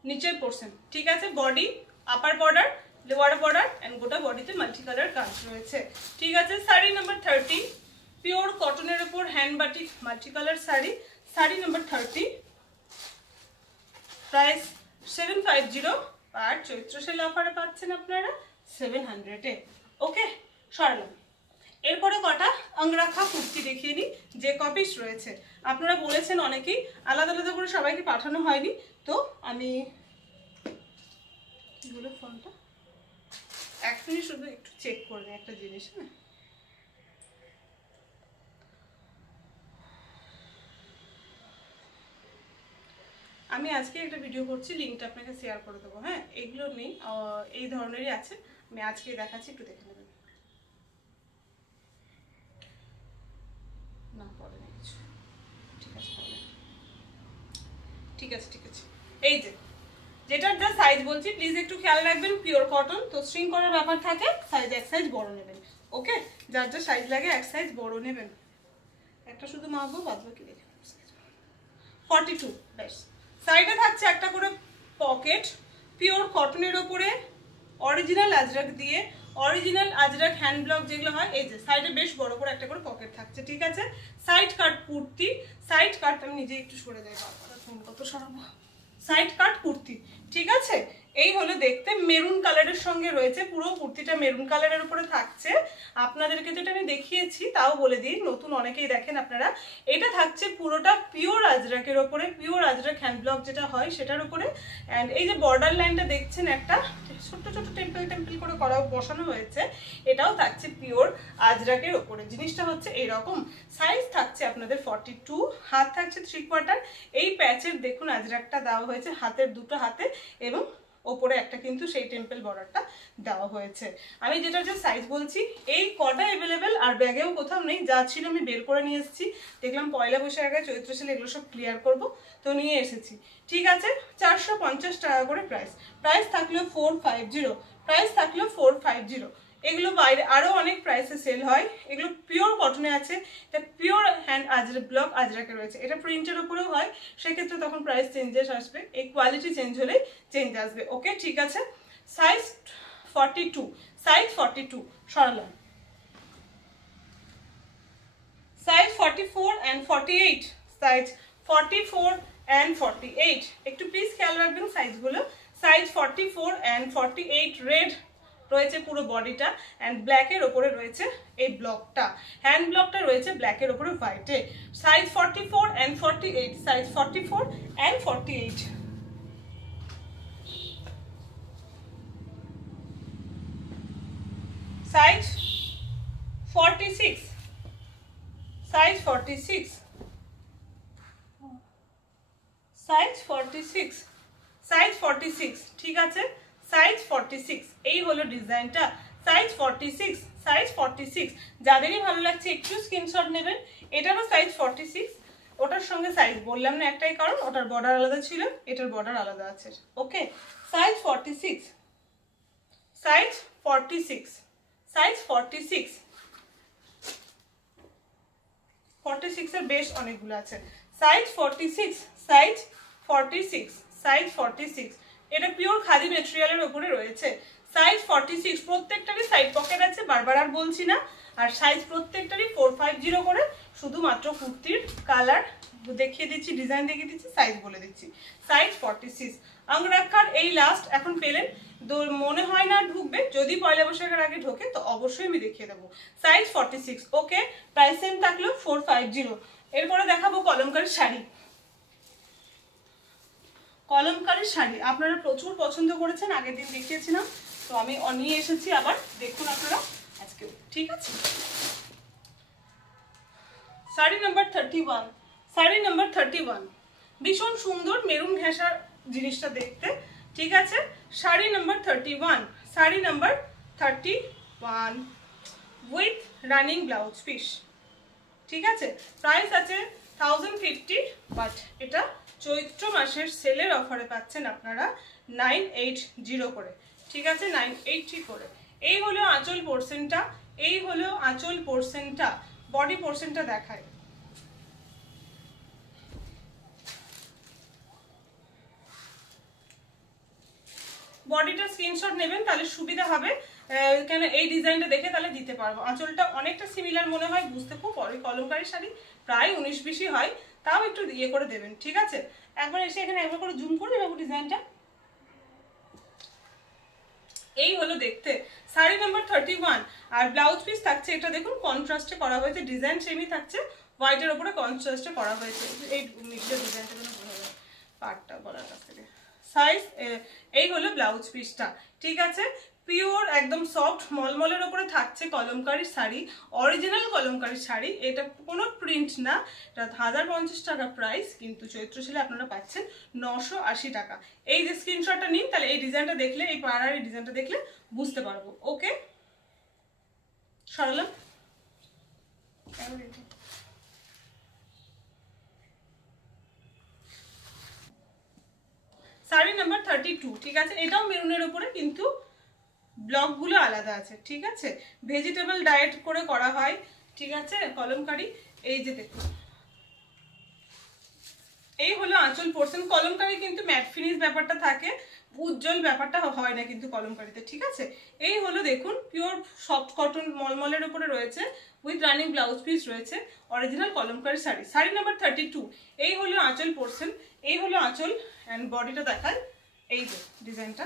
নিচের পোর্শন, ঠিক আছে। Body, upper border, lower border and গোটা বডিতে মাল্টি কালার কাজ রয়েছে, ঠিক আছে। শাড়ি নাম্বার 30, পিওর কটনের উপর hand batik multi colour sari. Sari number 30, price 750, আর চৈত্র সেল অফারে পাচ্ছেন আপনারা 700-এ, ওকে। সরালাম। এরপরে কটা অঙ্গরাখা কুর্তি দেখিয়ে নিই, যে কপিস রয়েছে। আপনারা বলেছেন অনেকেই, আলাদা আলাদা করে সবাইকে পাঠানো হয়নি, তো আমি কি বলে ফোনটা এক মিনিট শুধু একটু চেক করে নিই একটা জিনিস, হ্যাঁ। আমি আজকে একটা ভিডিও করছি, লিঙ্কটা আপনাকে শেয়ার করে দেবো, হ্যাঁ। এগুলো নেই, এই ধরনেরই আছে, আমি আজকে দেখাচ্ছি, একটু দেখে নেবেন। না পরে কিছু, ঠিক আছে, ঠিক আছে, ঠিক আছে। এই যে, যেটার যা সাইজ বলছি প্লিজ একটু খেয়াল রাখবেন, পিওর কটন তো স্ট্রিং করার ব্যাপার থাকে, সাইজ এক সাইজ বড় নেবেন, ওকে। যার যা সাইজ লাগে এক সাইজ বড় নেবেন। একটা শুধু মাপবো, বাদ বাকি দেখে 42, ব্যাস। সাইডে থাকছে একটা করে পকেট, পিওর কটনের ওপরে অরিজিনাল আজরাক দিয়ে, অরিজিনাল আজরাক হ্যান্ড ব্লক যেগুলো হয়, এই যে সাইডে বেশ বড় করে একটা করে পকেট থাকছে, ঠিক আছে। সাইড কাট কুর্তি, সাইড কাট, আমি নিজে একটু সরে যাই, বাবা ফোন কত সরাবো, সাইড কাট কুর্তি, ঠিক আছে। এই হলো দেখতে, মেরুন কালারের সঙ্গে রয়েছে, পুরো কুর্তিটা মেরুন কালারের উপরে থাকছে। আপনাদেরকে যেটা আমি দেখিয়েছি তাও বলে দিই, নতুন অনেকেই দেখেন আপনারা। এটা থাকছে পুরোটা পিওর আজরাকের ওপরে, পিওর আজরাক হ্যান্ড ব্লক যেটা হয় সেটার উপরে। অ্যান্ড এই যে বর্ডার লাইনটা দেখছেন একটা ছোট্ট ছোট্ট টেম্পল টেম্পল করে করা বসানো হয়েছে, এটাও থাকছে পিওর আজরাকের ওপরে। জিনিসটা হচ্ছে এইরকম। সাইজ থাকছে আপনাদের 42, হাত থাকছে 3/4। এই প্যাচের দেখুন আজরাকটা দেওয়া হয়েছে হাতের দুটো হাতে, এবং ওপরে একটা কিন্তু সেই টেম্পল বর্ডারটা দেওয়া হয়েছে। আমি যেটা যে সাইজ বলছি এই কটা অ্যাভেলেবেল, আর ব্যাগেও কোথাও নেই। যা ছিল আমি বের করে নিয়ে এসেছি, দেখলাম পয়লা বৈশাখে চৈত্র সেল এগুলো সব ক্লিয়ার করব, তো নিয়ে এসেছি। ঠিক আছে, 450 টাকা করে প্রাইস। প্রাইস থাকলেও 450, প্রাইস থাকলেও 450। এগুলো বাইরে আরো অনেক প্রাইসে সেল হয়। এগুলো পিওর কটনে আছে, এটা পিওর হ্যান্ড আজরাক ব্লক আজরাকে রয়েছে। এটা প্রিন্টের উপরেও হয়, সেক্ষেত্রে তখন প্রাইস চেঞ্জেস আসবে, এই কোয়ালিটি চেঞ্জ হলেই চেঞ্জ আসবে। ওকে, ঠিক আছে। সাইজ 42, সাইজ 42 সরালাম। সাইজ 44 and 48, সাইজ 44 and 48, একটু প্লিজ খেয়াল রাখবেন সাইজগুলো। সাইজ 44 and 48, রেড রয়েছে পুরো বডিটা, অ্যান্ড ব্ল্যাকের ওপরে রয়েছে এই ব্লকটা, হ্যান্ড ব্লকটা রয়েছে ব্ল্যাকের ওপরে হোয়াইটে। Size 44 and 48, size 44 and 48। Size 46, size 46, size 46, size 46। ঠিক আছে, সাইজ 46। এই হলো ডিজাইনটা, সাইজ 46, সাইজ 46। যাদেরই ভালো লাগছে একটু স্ক্রিনশট নেবেন। এটারও সাইজ 46, ওটার সঙ্গে সাইজ বললাম না একটাই কারণ ওটার বর্ডার আলাদা ছিল, এটার বর্ডার আলাদা আছে। ওকে, সাইজ 46, সাইজ 46, সাইজ 46। 46 এর বেশ অনেকগুলো আছে। Size 46, size 46, size 46। এটা পিওর খাদি ম্যাটেরিয়ালের উপরে রয়েছে। সাইজ 46, প্রত্যেকটারই সাইড পকেট আছে, বারবার আর বলছি না। আর সাইজ প্রত্যেকটারই 450 করে। শুধুমাত্র কুর্তির কালার দেখিয়ে দিচ্ছি, ডিজাইন দেখিয়ে দিচ্ছি, সাইজ বলে দিচ্ছি। সাইজ 46। আংরাক্ষার এই লাস্ট এখন পেলেন, মনে হয় না ঢুকবে, যদি পয়লা বৈশাখের আগে ঢোকে তো অবশ্যই আমি দেখিয়ে দেবো। সাইজ 46। ওকে, প্রাইস সেম থাকলো 450। এরপরে দেখাবো কলমকারী শাড়ি। কলমকারী শাড়ি আপনারা প্রচুর পছন্দ করেছেন, আগের দিন দেখিয়েছিলাম, তো আমি নিয়ে এসেছি আবার, দেখুন আপনারা আজকে। ঠিক আছে, শাড়ি নাম্বার 31, শাড়ি নাম্বার 31। ভীষণ সুন্দর মেরুন ঘেঁষার জিনিসটা দেখতে। ঠিক আছে, sari number 31, sari number 31 with running blouse piece. ঠিক আছে, প্রাইস আছে 1050, বাট এটা চৈত্র মাসের সেলের অফারে পাচ্ছেন আপনারা 980 করে। ঠিক আছে, 980 করে। এই হলো আঁচল পোর্শনটা, এই হলো আঁচল পোর্শনটা। বডি পোর্শনটা দেখায়। বডিটা স্ক্রিনশট নেবেন, তাহলে সুবিধা হবে, কেন এই ডিজাইনটা দেখে তাহলে দিতে পারবো। আঁচলটা অনেকটা সিমিলার মনে হয়, বুঝতে খুব কলমকারী শাড়ি প্রায় 19-20 হয়, তাও একটু ইয়ে করে দেবেন। ঠিক আছে, একবার এসে এখানে একবার করে জুম করে নেবো ডিজাইনটা। এই হলো দেখতে শাড়ি নাম্বার 31। আর ব্লাউজ পিস থাকছে, এটা দেখুন কন্ট্রাস্টে করা হয়েছে, ডিজাইন সেমই থাকছে, হোয়াইটের উপরে কন্ট্রাস্টে করা হয়েছে। এই মিডিয়া ডিজাইনটা যেন বোঝা যায় পার্টটা গলার কাছ থেকে। সাইজ এই হলো ব্লাউজ পিসটা। ঠিক আছে, পিওর একদম সফট মলমলের উপরে থাকছে কলমকারী শাড়ি, অরিজিনাল কলমকারী শাড়ি। এটা কোনো প্রিন্ট না, এটা 1050 টাকা প্রাইস, কিন্তু চৈত্র সেলে আপনারা পাচ্ছেন 980 টাকা। এই যে স্ক্রিনশটটা নিন, তাহলে এই ডিজাইনটা দেখলে, এই পাড়ার এই ডিজাইনটা দেখলে বুঝতে পারবো। ওকে, সরালাম। শাড়ি নাম্বার 32। ঠিক আছে, এটাও মেরুনের উপরে, কিন্তু ব্লকগুলো আলাদা আছে। ঠিক আছে, ভেজিটেবল ডায়েট করে করা হয়। ঠিক আছে, কলমকারী। এই যে দেখুন, এই হলো আঁচল পোর্শন। কলমকারী কিন্তু ম্যাট ফিনিশ ব্যাপারটা থাকে, উজ্জ্বল ব্যাপারটা হয় না কিন্তু কলমকারীতে। ঠিক আছে, এই হলো দেখুন পিওর সফট কটন মলমলের উপরে রয়েছে, উইথ রানিং ব্লাউজ পিস রয়েছে, অরিজিনাল কলমকারী শাড়ি। শাড়ি নাম্বার 32। এই হলো আঁচল পোর্শন, এই হলো আঁচল, অ্যান্ড বডিটা দেখায়। এই যে ডিজাইনটা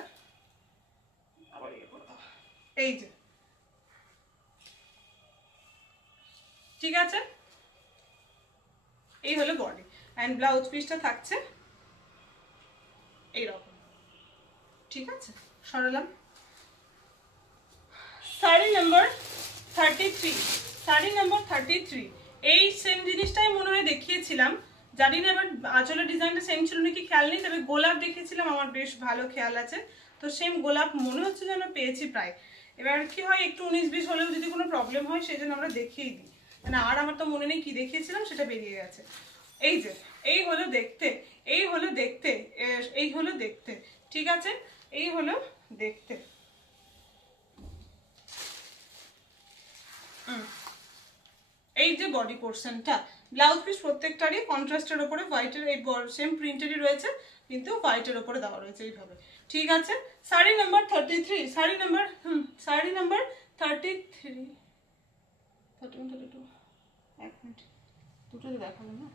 এই যে, ঠিক আছে, এই হলো বডি। অ্যান্ড ব্লাউজ পিসটা থাকছে এইরকম, ঠিক আছে। সরালাম। Sari number 33, sari number 33। এই সেম জিনিসটাই মনে হয় দেখিয়েছিলাম, জানি না এবার আঁচলের ডিজাইনটা সেম ছিল নাকি খেয়াল নেই, তবে গোলাপ দেখিয়েছিলাম, আমার বেশ ভালো খেয়াল আছে। তো সেম গোলাপ মনে হচ্ছে যেন পেয়েছি প্রায়। এবার কি হয়, একটু 19-20 হলেও যদি কোনো প্রবলেম হয় সেই জন্য আমরা দেখিয়েই দিই, মানে আর আমার তো মনে নেই কি দেখিয়েছিলাম, সেটা বেরিয়ে গেছে। এই যে, এই হলো দেখতে, এই হলো দেখতে, এই হলো দেখতে, ঠিক আছে, এই হলো দেখতে। এই যে বডি পোর্শনটা, ব্লাউজ পিস প্রত্যেকটারই কন্ট্রাস্টের উপরে হোয়াইটের এই সেম প্রিন্টেরই রয়েছে, কিন্তু হোয়াইটের উপরে দেওয়া রয়েছে এইভাবে, ঠিক আছে। Sari number 33, sari number sari number 33, 31, 32, এক মিনিট, দুটোতে দেখালো না,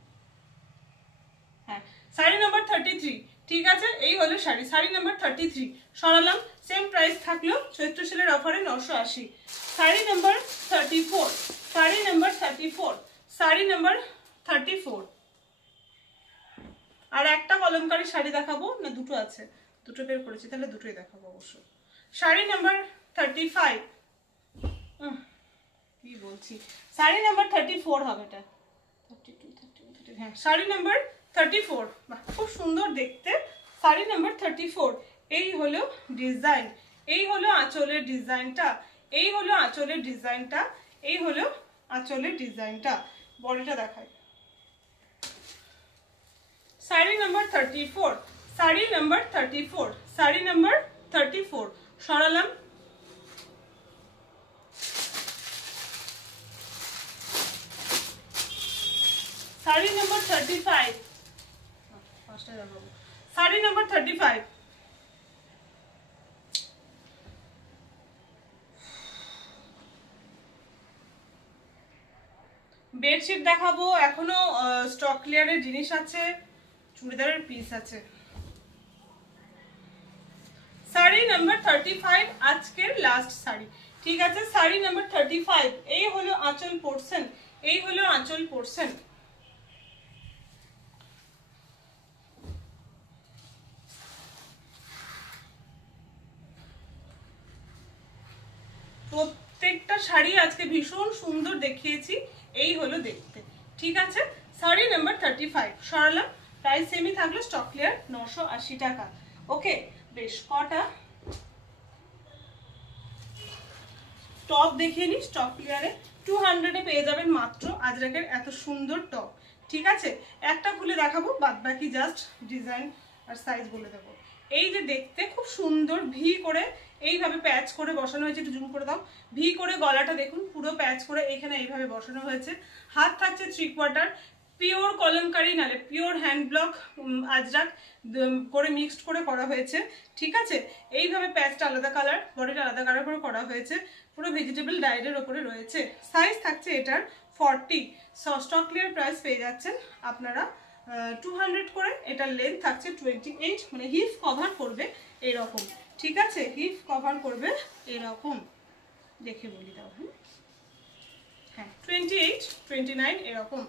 হ্যাঁ, শাড়ি নাম্বার 33, ঠিক আছে। এই হলো শাড়ি, শাড়ি নাম্বার 33 সরালাম। সেম প্রাইস থাকলো চৈত্র সেলের অফারে 980। Sari number 34, sari number 34, sari number 34। আর একটা কলমকারী শাড়ি দেখাবো না, দুটো আছে, দুটো বের করেছি, তাহলে দুটোই দেখাবো অবশ্য। শাড়ি নাম্বার 35, কি বলছি, শাড়ি নাম্বার 34 হবে এটা, 32, 31, হ্যাঁ, শাড়ি নাম্বার 34, খুব সুন্দর দেখতে, শাড়ি নাম্বার 34। এই হলো ডিজাইন, এই হলো আঁচলের ডিজাইনটা, এই হলো আঁচলের ডিজাইনটা, এই হলো আঁচলের ডিজাইনটা। বডিটা দেখাই, sari number 34, sari number 34, sari number 34 সরালাম। শাড়ি নাম্বার 35, পাঁচটা দেখাবো, শাড়ি নাম্বার 35। বেডশিট দেখাবো, এখনো স্টক ক্লিয়ারের জিনিস আছে, চুড়িদারের পিস আছে। শাড়ি নাম্বার 35 আজকের লাস্ট শাড়ি, ঠিক আছে, শাড়ি নাম্বার 35। এই হলো আঁচল পোর্শন, এই হলো আঁচল পোর্শন। প্রত্যেকটা শাড়ি আজকে ভীষণ সুন্দর দেখিয়েছি, এই হলো দেখতে, ঠিক আছে। শাড়ি নাম্বার 35 সরালাম। প্রাইস সেমই থাকলো, স্টক ক্লিয়ার 980 টাকা। ওকে, বেশ, কটা টপ দেখিয়ে নি স্টক ক্লিয়ারে, 200-এ পেয়ে যাবেন মাত্র আজরাকের এত সুন্দর টপ, ঠিক আছে। একটা খুলে দেখাবো, বাদ বাকি জাস্ট ডিজাইন আর সাইজ বলে দেবো। এই যে দেখতে খুব সুন্দর ভি করে এইভাবে প্যাচ করে বসানো হয়েছে, একটু জুম করে দাও, ভি করে গলাটা দেখুন পুরো প্যাচ করে এখানে এইভাবে বসানো হয়েছে। হাত থাকছে 3/4, পিওর কলমকারি নালে পিওর হ্যান্ড ব্লক আজরাক করে মিক্সড করে করা হয়েছে, ঠিক আছে। এইভাবে প্যাচটা আলাদা কালার, বডিটা আলাদা কালার করে করা হয়েছে, পুরো ভেজিটেবল ডায়েটের ওপরে রয়েছে। সাইজ থাকছে এটার 40, স্টক ক্লিয়ার প্রাইস পেয়ে যাচ্ছেন আপনারা 200 করে। এটার লেন্থ থাকছে 28, মানে হিপ কভার করবে এরকম, ঠিক আছে, হিপ কভার করবে এরকম, দেখে বলি দাও, হ্যাঁ 28, 29 এরকম,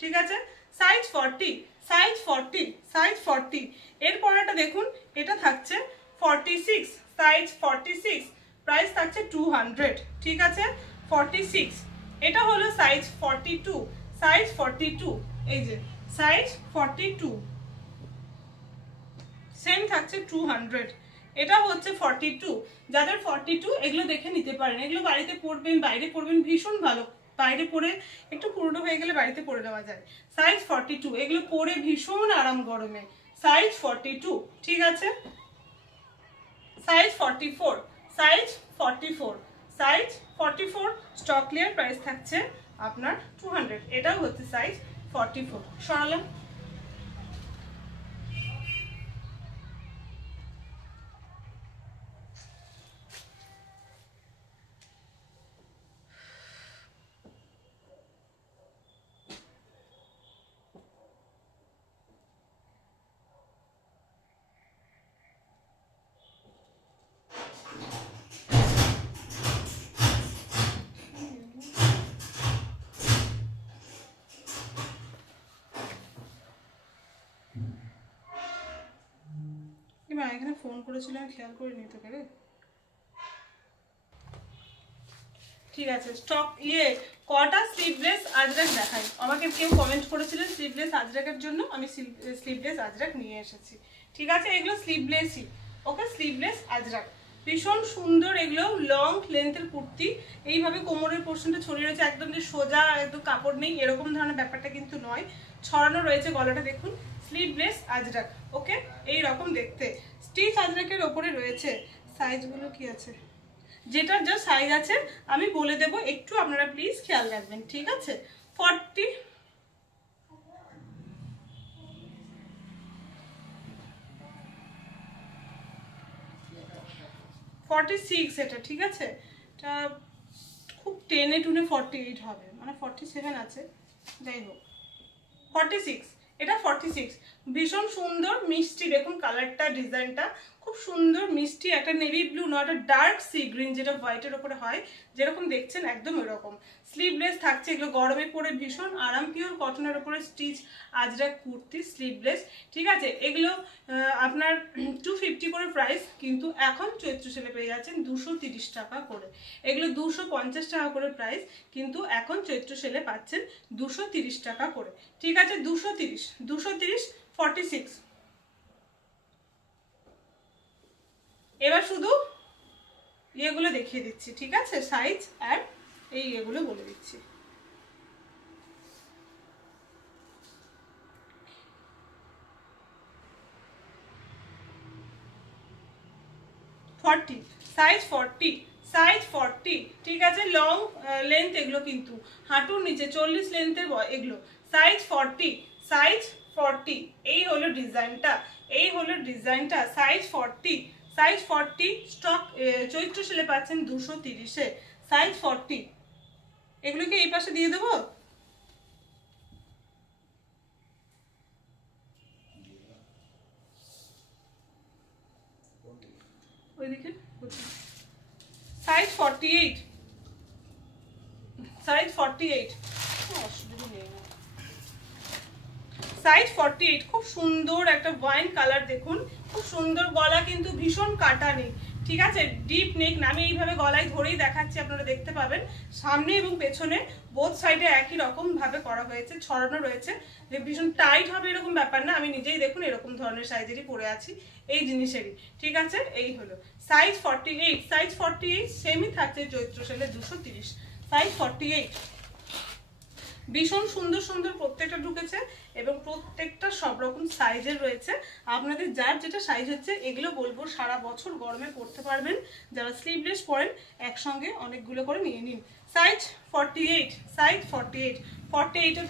ঠিক আছে। Size 40, size 40, size 40। এরপরেটা দেখুন, এটা থাকছে 46, সাইজ 46, প্রাইস থাকছে 200, ঠিক আছে, 46। এটা হলো সাইজ 42, সাইজ 42, এই যে সাইজ 42, সেম থাকছে 200। এটা হচ্ছে 42, যাদের 42 এগুলো দেখে নিতে পারেন, এগুলো বাড়িতে পরবেন, বাইরে পরবেন, ভীষণ ভালো, বাইরে পরে একটু পুরনো হয়ে গেলে বাড়িতে পরে নেওয়া যায়। সাইজ 42, এগুলো পরে ভীষণ আরাম গরমে, সাইজ 42, ঠিক আছে। Size 44, size 44, size 44, stock clear price থাকছে আপনার 200। এটাও হচ্ছে সাইজ 44 সরালাম। করেছিলাম খেয়াল করিনি তোকে রে। ঠিক আছে, স্টক কটা স্লিভলেস আজরাক দেখাই। আমাকে কেউ কমেন্ট করেছিলেন স্লিভলেস আজরাকের জন্য, আমি স্লিভলেস আজরাক নিয়ে এসেছি। ঠিক আছে, এগুলো স্লিভলেসই, ওকে, স্লিভলেস আজরাক ভীষণ সুন্দর। এগুলো লং লেন্থের কুর্তি, এইভাবে কোমরের পোর্শনটা ছড়িয়ে রয়েছে, একদম যে সোজা একদম কাপড় নেই এরকম ধরনের ব্যাপারটা কিন্তু নয়, ছড়ানো রয়েছে। গলাটা দেখুন, স্লিভলেস আজরাক, ওকে, এই রকম দেখতে। স্টিচ আজরাকের ওপরে রয়েছে। সাইজগুলো কি আছে, যেটার যা সাইজ আছে আমি বলে দেব, একটু আপনারা প্লিজ খেয়াল রাখবেন। ঠিক আছে, 46 এটা। ঠিক আছে, এটা খুব টেনে টুনে 48 হবে, মানে 47 আছে, যাই হোক 46, এটা 46। ভীষণ সুন্দর মিষ্টি, দেখুন কালারটা, ডিজাইনটা খুব সুন্দর মিষ্টি, একটা নেভি ব্লু নয়, একটা ডার্ক সি গ্রিন, যেটা হোয়াইটের ওপরে হয় যেরকম দেখছেন একদম এরকম। স্লিভলেস থাকছে, এগুলো গরমে পরে ভীষণ আরাম, পিওর কটনের ওপরে স্টিচ আজরাক কুর্তি স্লিভলেস। ঠিক আছে, এগুলো আপনার 250 করে প্রাইস, কিন্তু এখন চৈত্র সেলে পেয়ে যাচ্ছেন 230 টাকা করে। এগুলো 250 টাকা করে প্রাইস, কিন্তু এখন চৈত্র সেলে পাচ্ছেন 230 টাকা করে। ঠিক আছে, 230 46। এবার শুধু এগুলো দেখিয়ে দিচ্ছি, ঠিক আছে, সাইজ আর এই এগুলো বলে দিচ্ছি। 40 সাইজ, 40 ঠিক আছে, লং লেন্থ এগুলো, কিন্তু হাঁটুর নিচে 40 লেন্থের এগুলো, সাইজ 40, এই হলো ডিজাইনটা, সাইজ 40, স্টক চৈত্র সেলে পাচ্ছেন 230-এ, সাইজ 40। এগুলোকে এই পাশে দিয়ে দেবো, ওইদিকে, সাইজ 48, অসুবিধা নেই, সাইজ 48। খুব সুন্দর একটা ওয়াইন কালার, দেখুন খুব সুন্দর, গলা কিন্তু ভীষণ কাটা নেই। ঠিক আছে, ডিপ নেক না, আমি এইভাবে গলায় ধরেই দেখাচ্ছি, আপনারা দেখতে পাবেন সামনে এবং পেছনে বোথ সাইডে একই রকম ভাবে করা হয়েছে, ছড়ানো রয়েছে, যে ভীষণ টাইট হবে এরকম ব্যাপার না। আমি নিজেই দেখুন এরকম ধরনের সাইজেরই পরে আছি এই জিনিসেরই। ঠিক আছে, এই হলো সাইজ 48, সেমই থাকছে চৈত্র সেলে 230, সাইজ 48। ভীষণ সুন্দর সুন্দর প্রত্যেকটা ঢুকেছে, এবং প্রত্যেকটা সব রকম সাইজের রয়েছে। আপনাদের যার যেটা সাইজ হচ্ছে, এগুলো বলবো সারা বছর গরমে পরতে পারবেন। যারা স্লিভলেস পরেন একসঙ্গে অনেকগুলো করে নিয়ে নিন। সাইজ 48,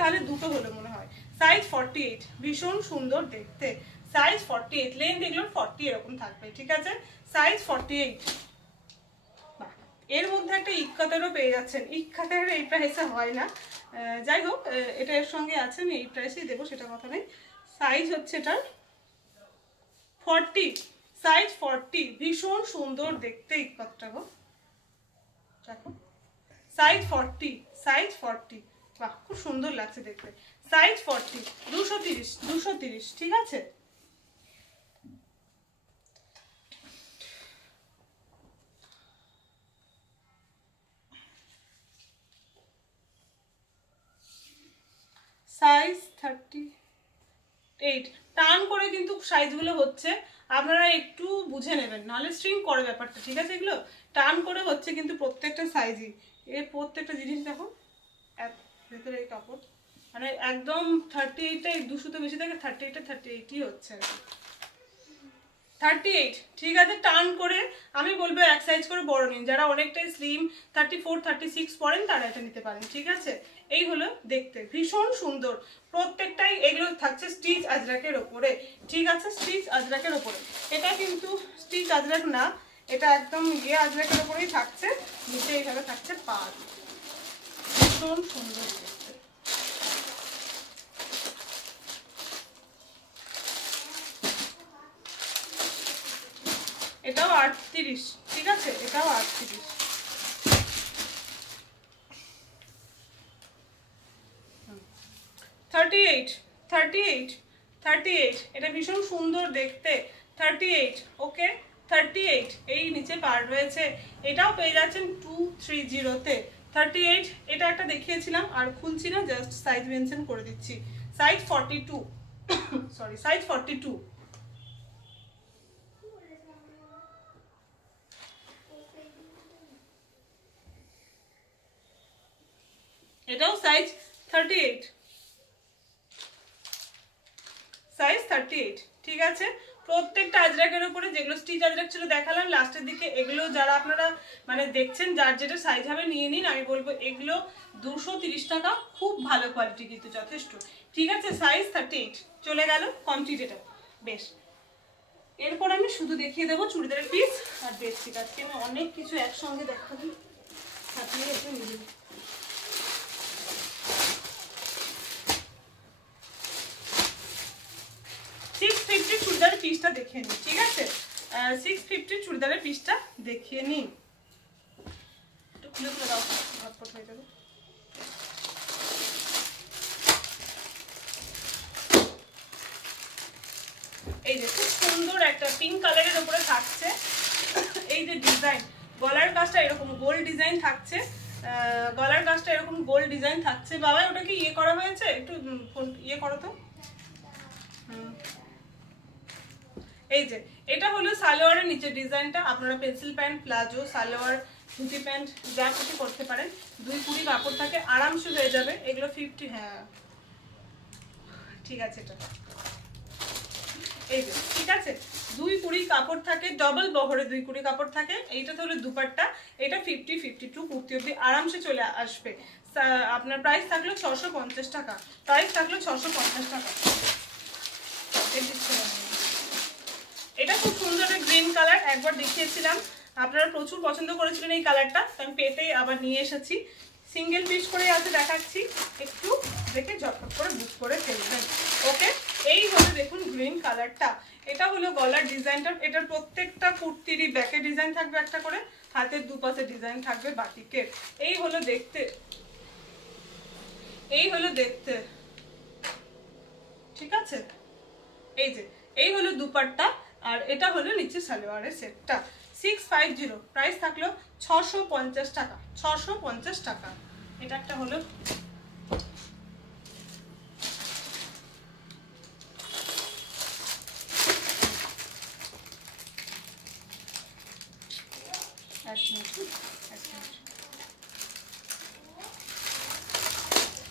তাহলে দুটো হলো মনে হয়, সাইজ 48, ভীষণ সুন্দর দেখতে, সাইজ 48, লেন্থ এগুলোর 40 এরকম থাকবে। ঠিক আছে, সাইজ 48। এর মধ্যে একটা ইক্কাতেরও পেয়ে যাচ্ছেন, ইক্কাতের এই প্রাইসে হয় না, যাই হোক এটা এর সঙ্গে আছে, আমি এই প্রাইসেই দেবো সেটা কথা নেই। সাইজ হচ্ছে এটার 40, সাইজ 40, ভীষণ সুন্দর দেখতে ইক্কাতটা গো, দেখো সাইজ 40, বাহ খুব সুন্দর লাগছে দেখতে, সাইজ 40, 230, ঠিক আছে। সাইজ 38, টান করে কিন্তু সাইজগুলো হচ্ছে, আপনারা একটু বুঝে নেবেন, নাহলে স্ট্রিং করে ব্যাপারটা। ঠিক আছে, এগুলো টান করে হচ্ছে কিন্তু প্রত্যেকটা সাইজই, এর প্রত্যেকটা জিনিস দেখো ভেতরে এই কাপড়, মানে একদম 38টাই 200 তো বেশি থাকে, 38ই হচ্ছে আর কি, 38। ঠিক আছে, টান করে আমি বলবো এক সাইজ করে বড় নিন, যারা অনেকটাই স্লিম 34, 36 পরেন তারা এটা নিতে পারেন। ঠিক আছে, এই হলো দেখতে ভীষণ সুন্দর, প্রত্যেকটাই এগুলো থাকছে স্টিচ আজরাকের ওপরে। ঠিক আছে, স্টিচ আজরাকের ওপরে, এটা কিন্তু স্টিচ আজরাক না, এটা একদম আজরাকের ওপরেই থাকছে, নিচে এইভাবে থাকছে পাড়, ভীষণ সুন্দর দেখতে। এটাও 38, ঠিক আছে, এটাও 38। 38, এটা ভীষণ সুন্দর দেখতে, 38, ওকে 38 এই নিচে পার্ট রয়েছে, এটাও পেয়ে যাচ্ছেন 230 তে 38। এটা একটা দেখিয়েছিলাম আর খুলছি না, জাস্ট সাইজ মেনশন করে দিচ্ছি। Size 42 sorry size 42। এটাও সাইজ 38, সাইজ 38। ঠিক আছে, প্রত্যেকটা আজরাকের উপরে যেগুলো স্টিচ আজরাক ছিল দেখালাম লাস্টের দিকে, এগুলো যারা আপনারা মানে দেখছেন যার যেটা সাইজ হবে নিয়ে নিন। আমি বলবো এগুলো 230 টাকা, খুব ভালো কোয়ালিটি কিন্তু যথেষ্ট। ঠিক আছে, সাইজ 38 চলে গেল, কমপ্লিট এটা। বেশ, এরপর আমি শুধু দেখিয়ে দেবো চুড়িদারের পিস আর বেডশিট। আজকে আমি অনেক কিছু একসঙ্গে দেখাবো, সাথে একটু নিয়ে 650 চুড়িদারের পিসটা দেখিয়ে নিন। ঠিক আছে, 650 চুড়িদারের পিসটা দেখিয়ে নিন। একটু খুলে খুলে দাও, ঝটপট হয়ে যাবে। এই যে খুব সুন্দর একটা পিঙ্ক কালারের উপরে থাকছে এই যে ডিজাইন, গলার কাজটা এরকম গোল ডিজাইন থাকছে, গলার কাজটা এরকম গোল ডিজাইন থাকছে। বাবা ওটা কি ইয়ে করা হয়েছে, একটু ইয়ে করো তো। এই যে এটা হলো সালোয়ারের নিচের ডিজাইনটা, আপনারা pencil pant, palazzo, salwar, dhoti pant যা কিছু করতে পারেন। 2 কুড়ি কাপড় থাকে, আরামসে হয়ে যাবে এগুলো 50। হ্যাঁ ঠিক আছে, এটা এই যে ঠিক আছে 2 কুড়ি কাপড় থাকে, ডবল বহরে 2 কুড়ি কাপড় থাকে। এইটা তো হলো দুপাট্টা, এটা 50, 52 কুর্তি অব্দি আরামসে চলে আসবে। আপনার প্রাইস থাকলো 650 টাকা, প্রাইস থাকলো 650 টাকা। এটা খুব সুন্দর গ্রিন কালার, একবার দেখিয়েছিলাম, আপনারা প্রচুর পছন্দ করেছিলেন এই কালারটা, আমি পেতে আবার নিয়ে এসেছি। সিঙ্গেল পিস করে আছে দেখাচ্ছি, একটু দেখে ঝটপট করে বুক করে ফেলবেন। ওকে, এই হলো দেখুন গ্রিন কালারটা। এটা হলো গলার ডিজাইনটা, এটার প্রত্যেকটা কুর্তিরই ব্যাকে ডিজাইন থাকবে একটা করে, হাতের দুপাশে ডিজাইন থাকবে বাটিকের। এই হলো দেখতে, এই হলো দেখতে। ঠিক আছে, এই যে এই হলো দুপাট্টা আর এটা হলো নিচে সালোয়ারের সেটটা। 650, প্রাইস থাকলো 650 টাকা, 650 টাকা। এটা একটা হলো।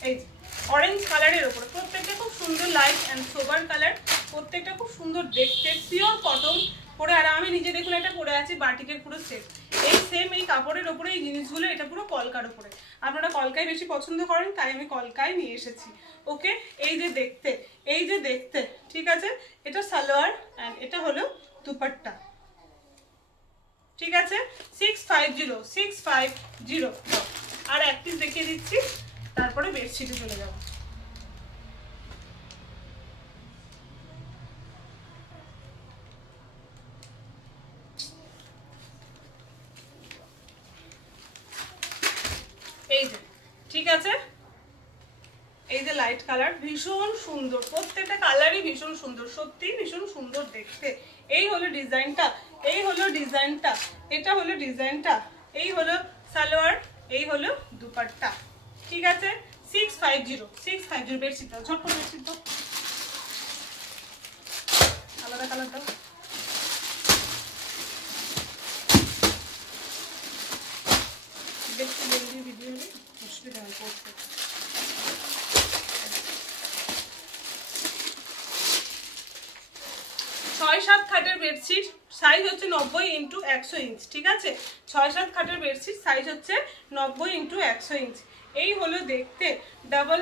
এই অরেঞ্জ কালারের উপরে প্রত্যেকটা খুব সুন্দর লাইট অ্যান্ড সোবার কালার, প্রত্যেকটা খুব সুন্দর দেখতে, পিওর কটন পরে। আর আমি নিজে দেখুন একটা পরে আছি বাটিকের পুরো সেট, এই সেম এই কাপড়ের ওপরে এই জিনিসগুলো, এটা পুরো কলকার উপরে। আপনারা কলকায় বেশি পছন্দ করেন তাই আমি কলকায় নিয়ে এসেছি। ওকে, এই যে দেখতে, এই যে দেখতে। ঠিক আছে, এটা সালোয়ার অ্যান্ড এটা হলো দুপাট্টা। ঠিক আছে, 650, 650। আর এক পিস দেখিয়ে দিচ্ছি, তারপরে বেডশিটে চলে যাব। এই যে ঠিক আছে, এই যে লাইট কালার, ভীষণ সুন্দর, প্রত্যেকটা কালারই ভীষণ সুন্দর, সত্যি ভীষণ সুন্দর দেখতে। এই হলো ডিজাইনটা, এই হলো ডিজাইনটা, এটা হলো ডিজাইনটা, এই হলো সালোয়ার, এই হলো দুপাট্টা। ঠিক আছে, 650, 650। বেডশিট দাও, ঝটপট বেডশিট দাও, আলাদা কালার দাও। দেখতে জলদি ভিডিও অসুবিধা হয় করতে। 6-7 খাটের বেডশিট, সাইজ হচ্ছে 90x100 ইঞ্চ। ঠিক আছে, 6-7 খাটের বেডশিট সাইজ হচ্ছে 90x100 ইঞ্চ। এই হলো দেখতে, ডাবল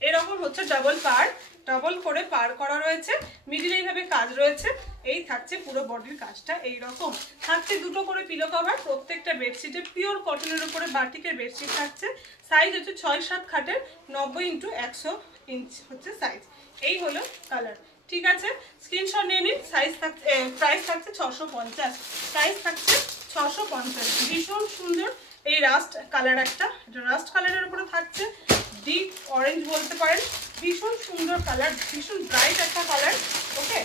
এরকম হচ্ছে ডাবল পার, ডাবল করে পার করা রয়েছে, মিডিলে এইভাবে কাজ রয়েছে। এই থাকছে পুরো বডির কাজটা, এই রকম থাকছে। দুটো করে পিলো কভার প্রত্যেকটা বেডশিটে, পিওর কটনের উপরে বাটিকের বেডশিট থাকছে। সাইজ হচ্ছে 6-7 খাটের 90x100 ইঞ্চ হচ্ছে সাইজ। এই হলো কালার। ঠিক আছে, স্ক্রিনশট নিয়ে নিন। সাইজ থাকছে, প্রাইস থাকছে 650, প্রাইস থাকছে 650। ভীষণ সুন্দর এই রাস্ট কালার, একটা রাস্ট কালারের উপরে থাকছে, ডিপ অরেঞ্জ বলতে পারেন, ভীষণ সুন্দর কালার, ভীষণ ব্রাইট একটা কালার। ওকে,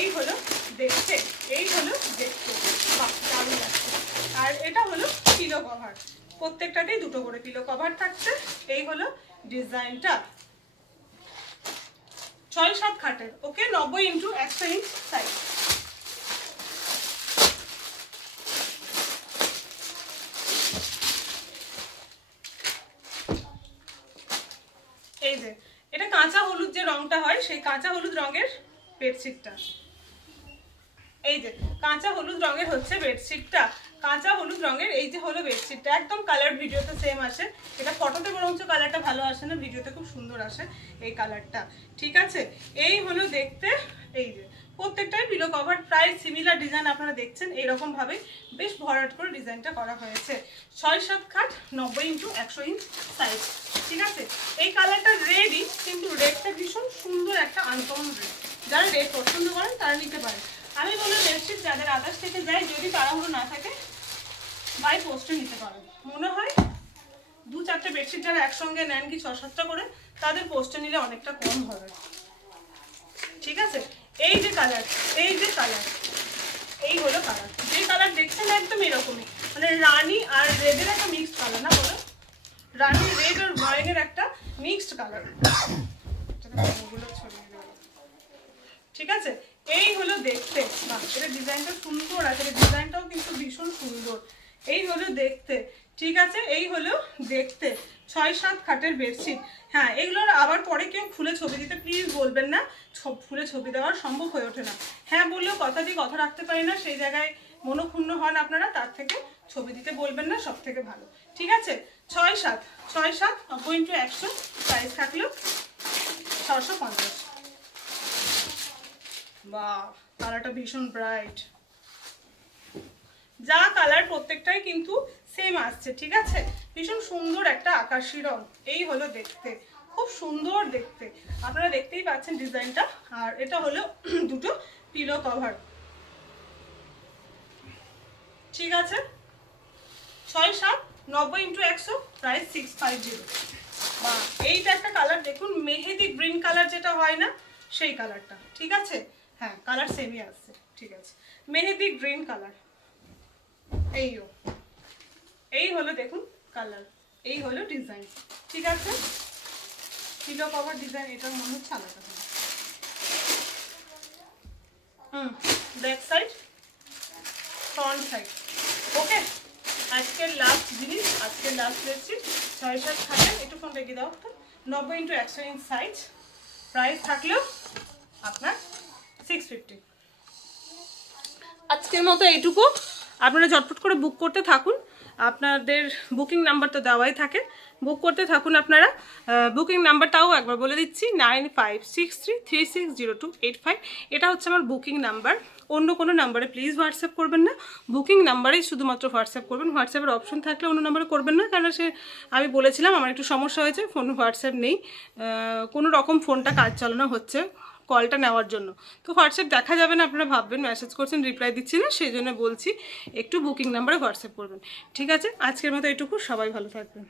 এই হলো দেখতে, এই হলো দেখতে, বাহ দারুণ লাগছে। আর এটা হলো পিলো কভার, প্রত্যেকটাতেই দুটো করে পিলো কভার থাকছে। এই হলো ডিজাইনটা, 6-7 খাটের, ওকে, 90x100 ইঞ্চ সাইজ। এই যে এটা কাঁচা হলুদ যে রংটা হয়, সেই কাঁচা হলুদ রঙের বেডশিটটা, এই যে কাঁচা হলুদ রঙের হচ্ছে বেডশিটটা, কাঁচা হলুদ রঙের এই যে হলো বেডশিটটা, একদম কালার ভিডিওতে সেম আসে, এটা ফটোতে বরঞ্চ কালারটা ভালো আসে না, ভিডিওতে খুব সুন্দর আসে এই কালারটা, ঠিক আছে। এই হলো দেখতে, এই যে প্রত্যেকটাই পিলো কভার, প্রায় সিমিলার ডিজাইন আপনারা দেখছেন, এইরকম ভাবে বেশ ভরাট করে ডিজাইনটা করা হয়েছে। 6-7 খাট, 90x100 ইঞ্চ সাইজ, ঠিক আছে। এই কালারটা রেডই, কিন্তু রেডটা ভীষণ সুন্দর একটা আনকমন রেড, যারা রেড পছন্দ করেন তারা নিতে পারেন। আমি বলবো বেডশিট যাদের আদার্স থেকে যায়, যদি তাড়াহুড়ো না থাকে বাই পোস্টে নিতে পারেন। মনে হয় 2-4টে বেডশিট যারা একসঙ্গে নেন কি 6-7টা করে, তাদের পোস্টে নিলে অনেকটা কম হবে, ঠিক আছে। এই যে কালার, এই যে কালার, এই হলো কালার, যে কালার দেখছেন একদম এরকমই, মানে রানী আর রেডের একটা মিক্সড কালার, না বলো, রানী রেড আর ওয়াইনের একটা মিক্সড কালার, ঠিক আছে। এই হলো দেখতে, বাহ এটা ডিজাইনটা সুন্দর আছে, ডিজাইনটাও কিন্তু ভীষণ সুন্দর। এই হলো দেখতে, ঠিক আছে। এই হলো দেখতে 6-7 খাটের বেডশিট। হ্যাঁ, এগুলোর আবার পরে কেউ খুলে ছবি দিতে প্লিজ বলবেন না, খুলে ছবি দেওয়ার সম্ভব হয়ে ওঠে না। হ্যাঁ বললেও কথা দিয়ে কথা রাখতে পারি না, সেই জায়গায় মনোক্ষুণ্ণ হন আপনারা, তার থেকে ছবি দিতে বলবেন না, সব থেকে ভালো, ঠিক আছে। 6-7 90x100 সাইজ থাকলো 650। বাহ কালারটা ভীষণ ব্রাইট, যা কালার প্রত্যেকটাই কিন্তু সেম আসছে, ঠিক আছে। ভীষণ সুন্দর একটা আকাশি রং, এই হলো দেখতে, খুব সুন্দর দেখতে, আপনারা দেখতেই পাচ্ছেন ডিজাইনটা। আর এটা হলো দুটো পিলো কভার, ঠিক আছে। 6-7 90x100 প্রাইস 650। বাহ এইটা একটা কালার দেখুন, মেহেদি গ্রিন কালার যেটা হয় না, সেই কালারটা, ঠিক আছে। হ্যাঁ কালার সেমই আসছে, ঠিক আছে, মেহেদি গ্রিন কালার। এই হলো দেখুন কালার, এই হলো ডিজাইন, ঠিক আছে। পিলো কভার ডিজাইন, এটার মনে হচ্ছে আলাদা, ব্যাক সাইড, ফ্রন্ট সাইড, ওকে। আজকের লাস্ট জিনিস, আজকের লাস্ট দেখছি 6-7 খাটের, একটু ফোন রেখে দাও তো, 90x100 ইঞ্চ সাইজ, প্রাইস থাকলেও আপনার 650। আজকের মতো এইটুকু, আপনারা ঝটপট করে বুক করতে থাকুন, আপনাদের বুকিং নাম্বার তো দেওয়াই থাকে, বুক করতে থাকুন আপনারা। বুকিং নাম্বারটাও একবার বলে দিচ্ছি, 9563360285, এটা হচ্ছে আমার বুকিং নাম্বার। অন্য কোনো নাম্বারে প্লিজ হোয়াটসঅ্যাপ করবেন না, বুকিং নাম্বারেই শুধুমাত্র হোয়াটসঅ্যাপ করবেন। হোয়াটসঅ্যাপের অপশন থাকলে অন্য নাম্বারে করবেন না, কারণ আমি বলেছিলাম আমার একটু সমস্যা হয়েছে, ফোন হোয়াটসঅ্যাপ নেই, কোনো রকম ফোনটা কাজ চালানো হচ্ছে কলটা নেওয়ার জন্য, তো হোয়াটসঅ্যাপ দেখা যাবে না, আপনারা ভাববেন মেসেজ করছেন রিপ্লাই দিচ্ছি না, সেই জন্য বলছি একটু বুকিং নাম্বারে হোয়াটসঅ্যাপ করবেন, ঠিক আছে। আজকের মতো এইটুকু, সবাই ভালো থাকবেন।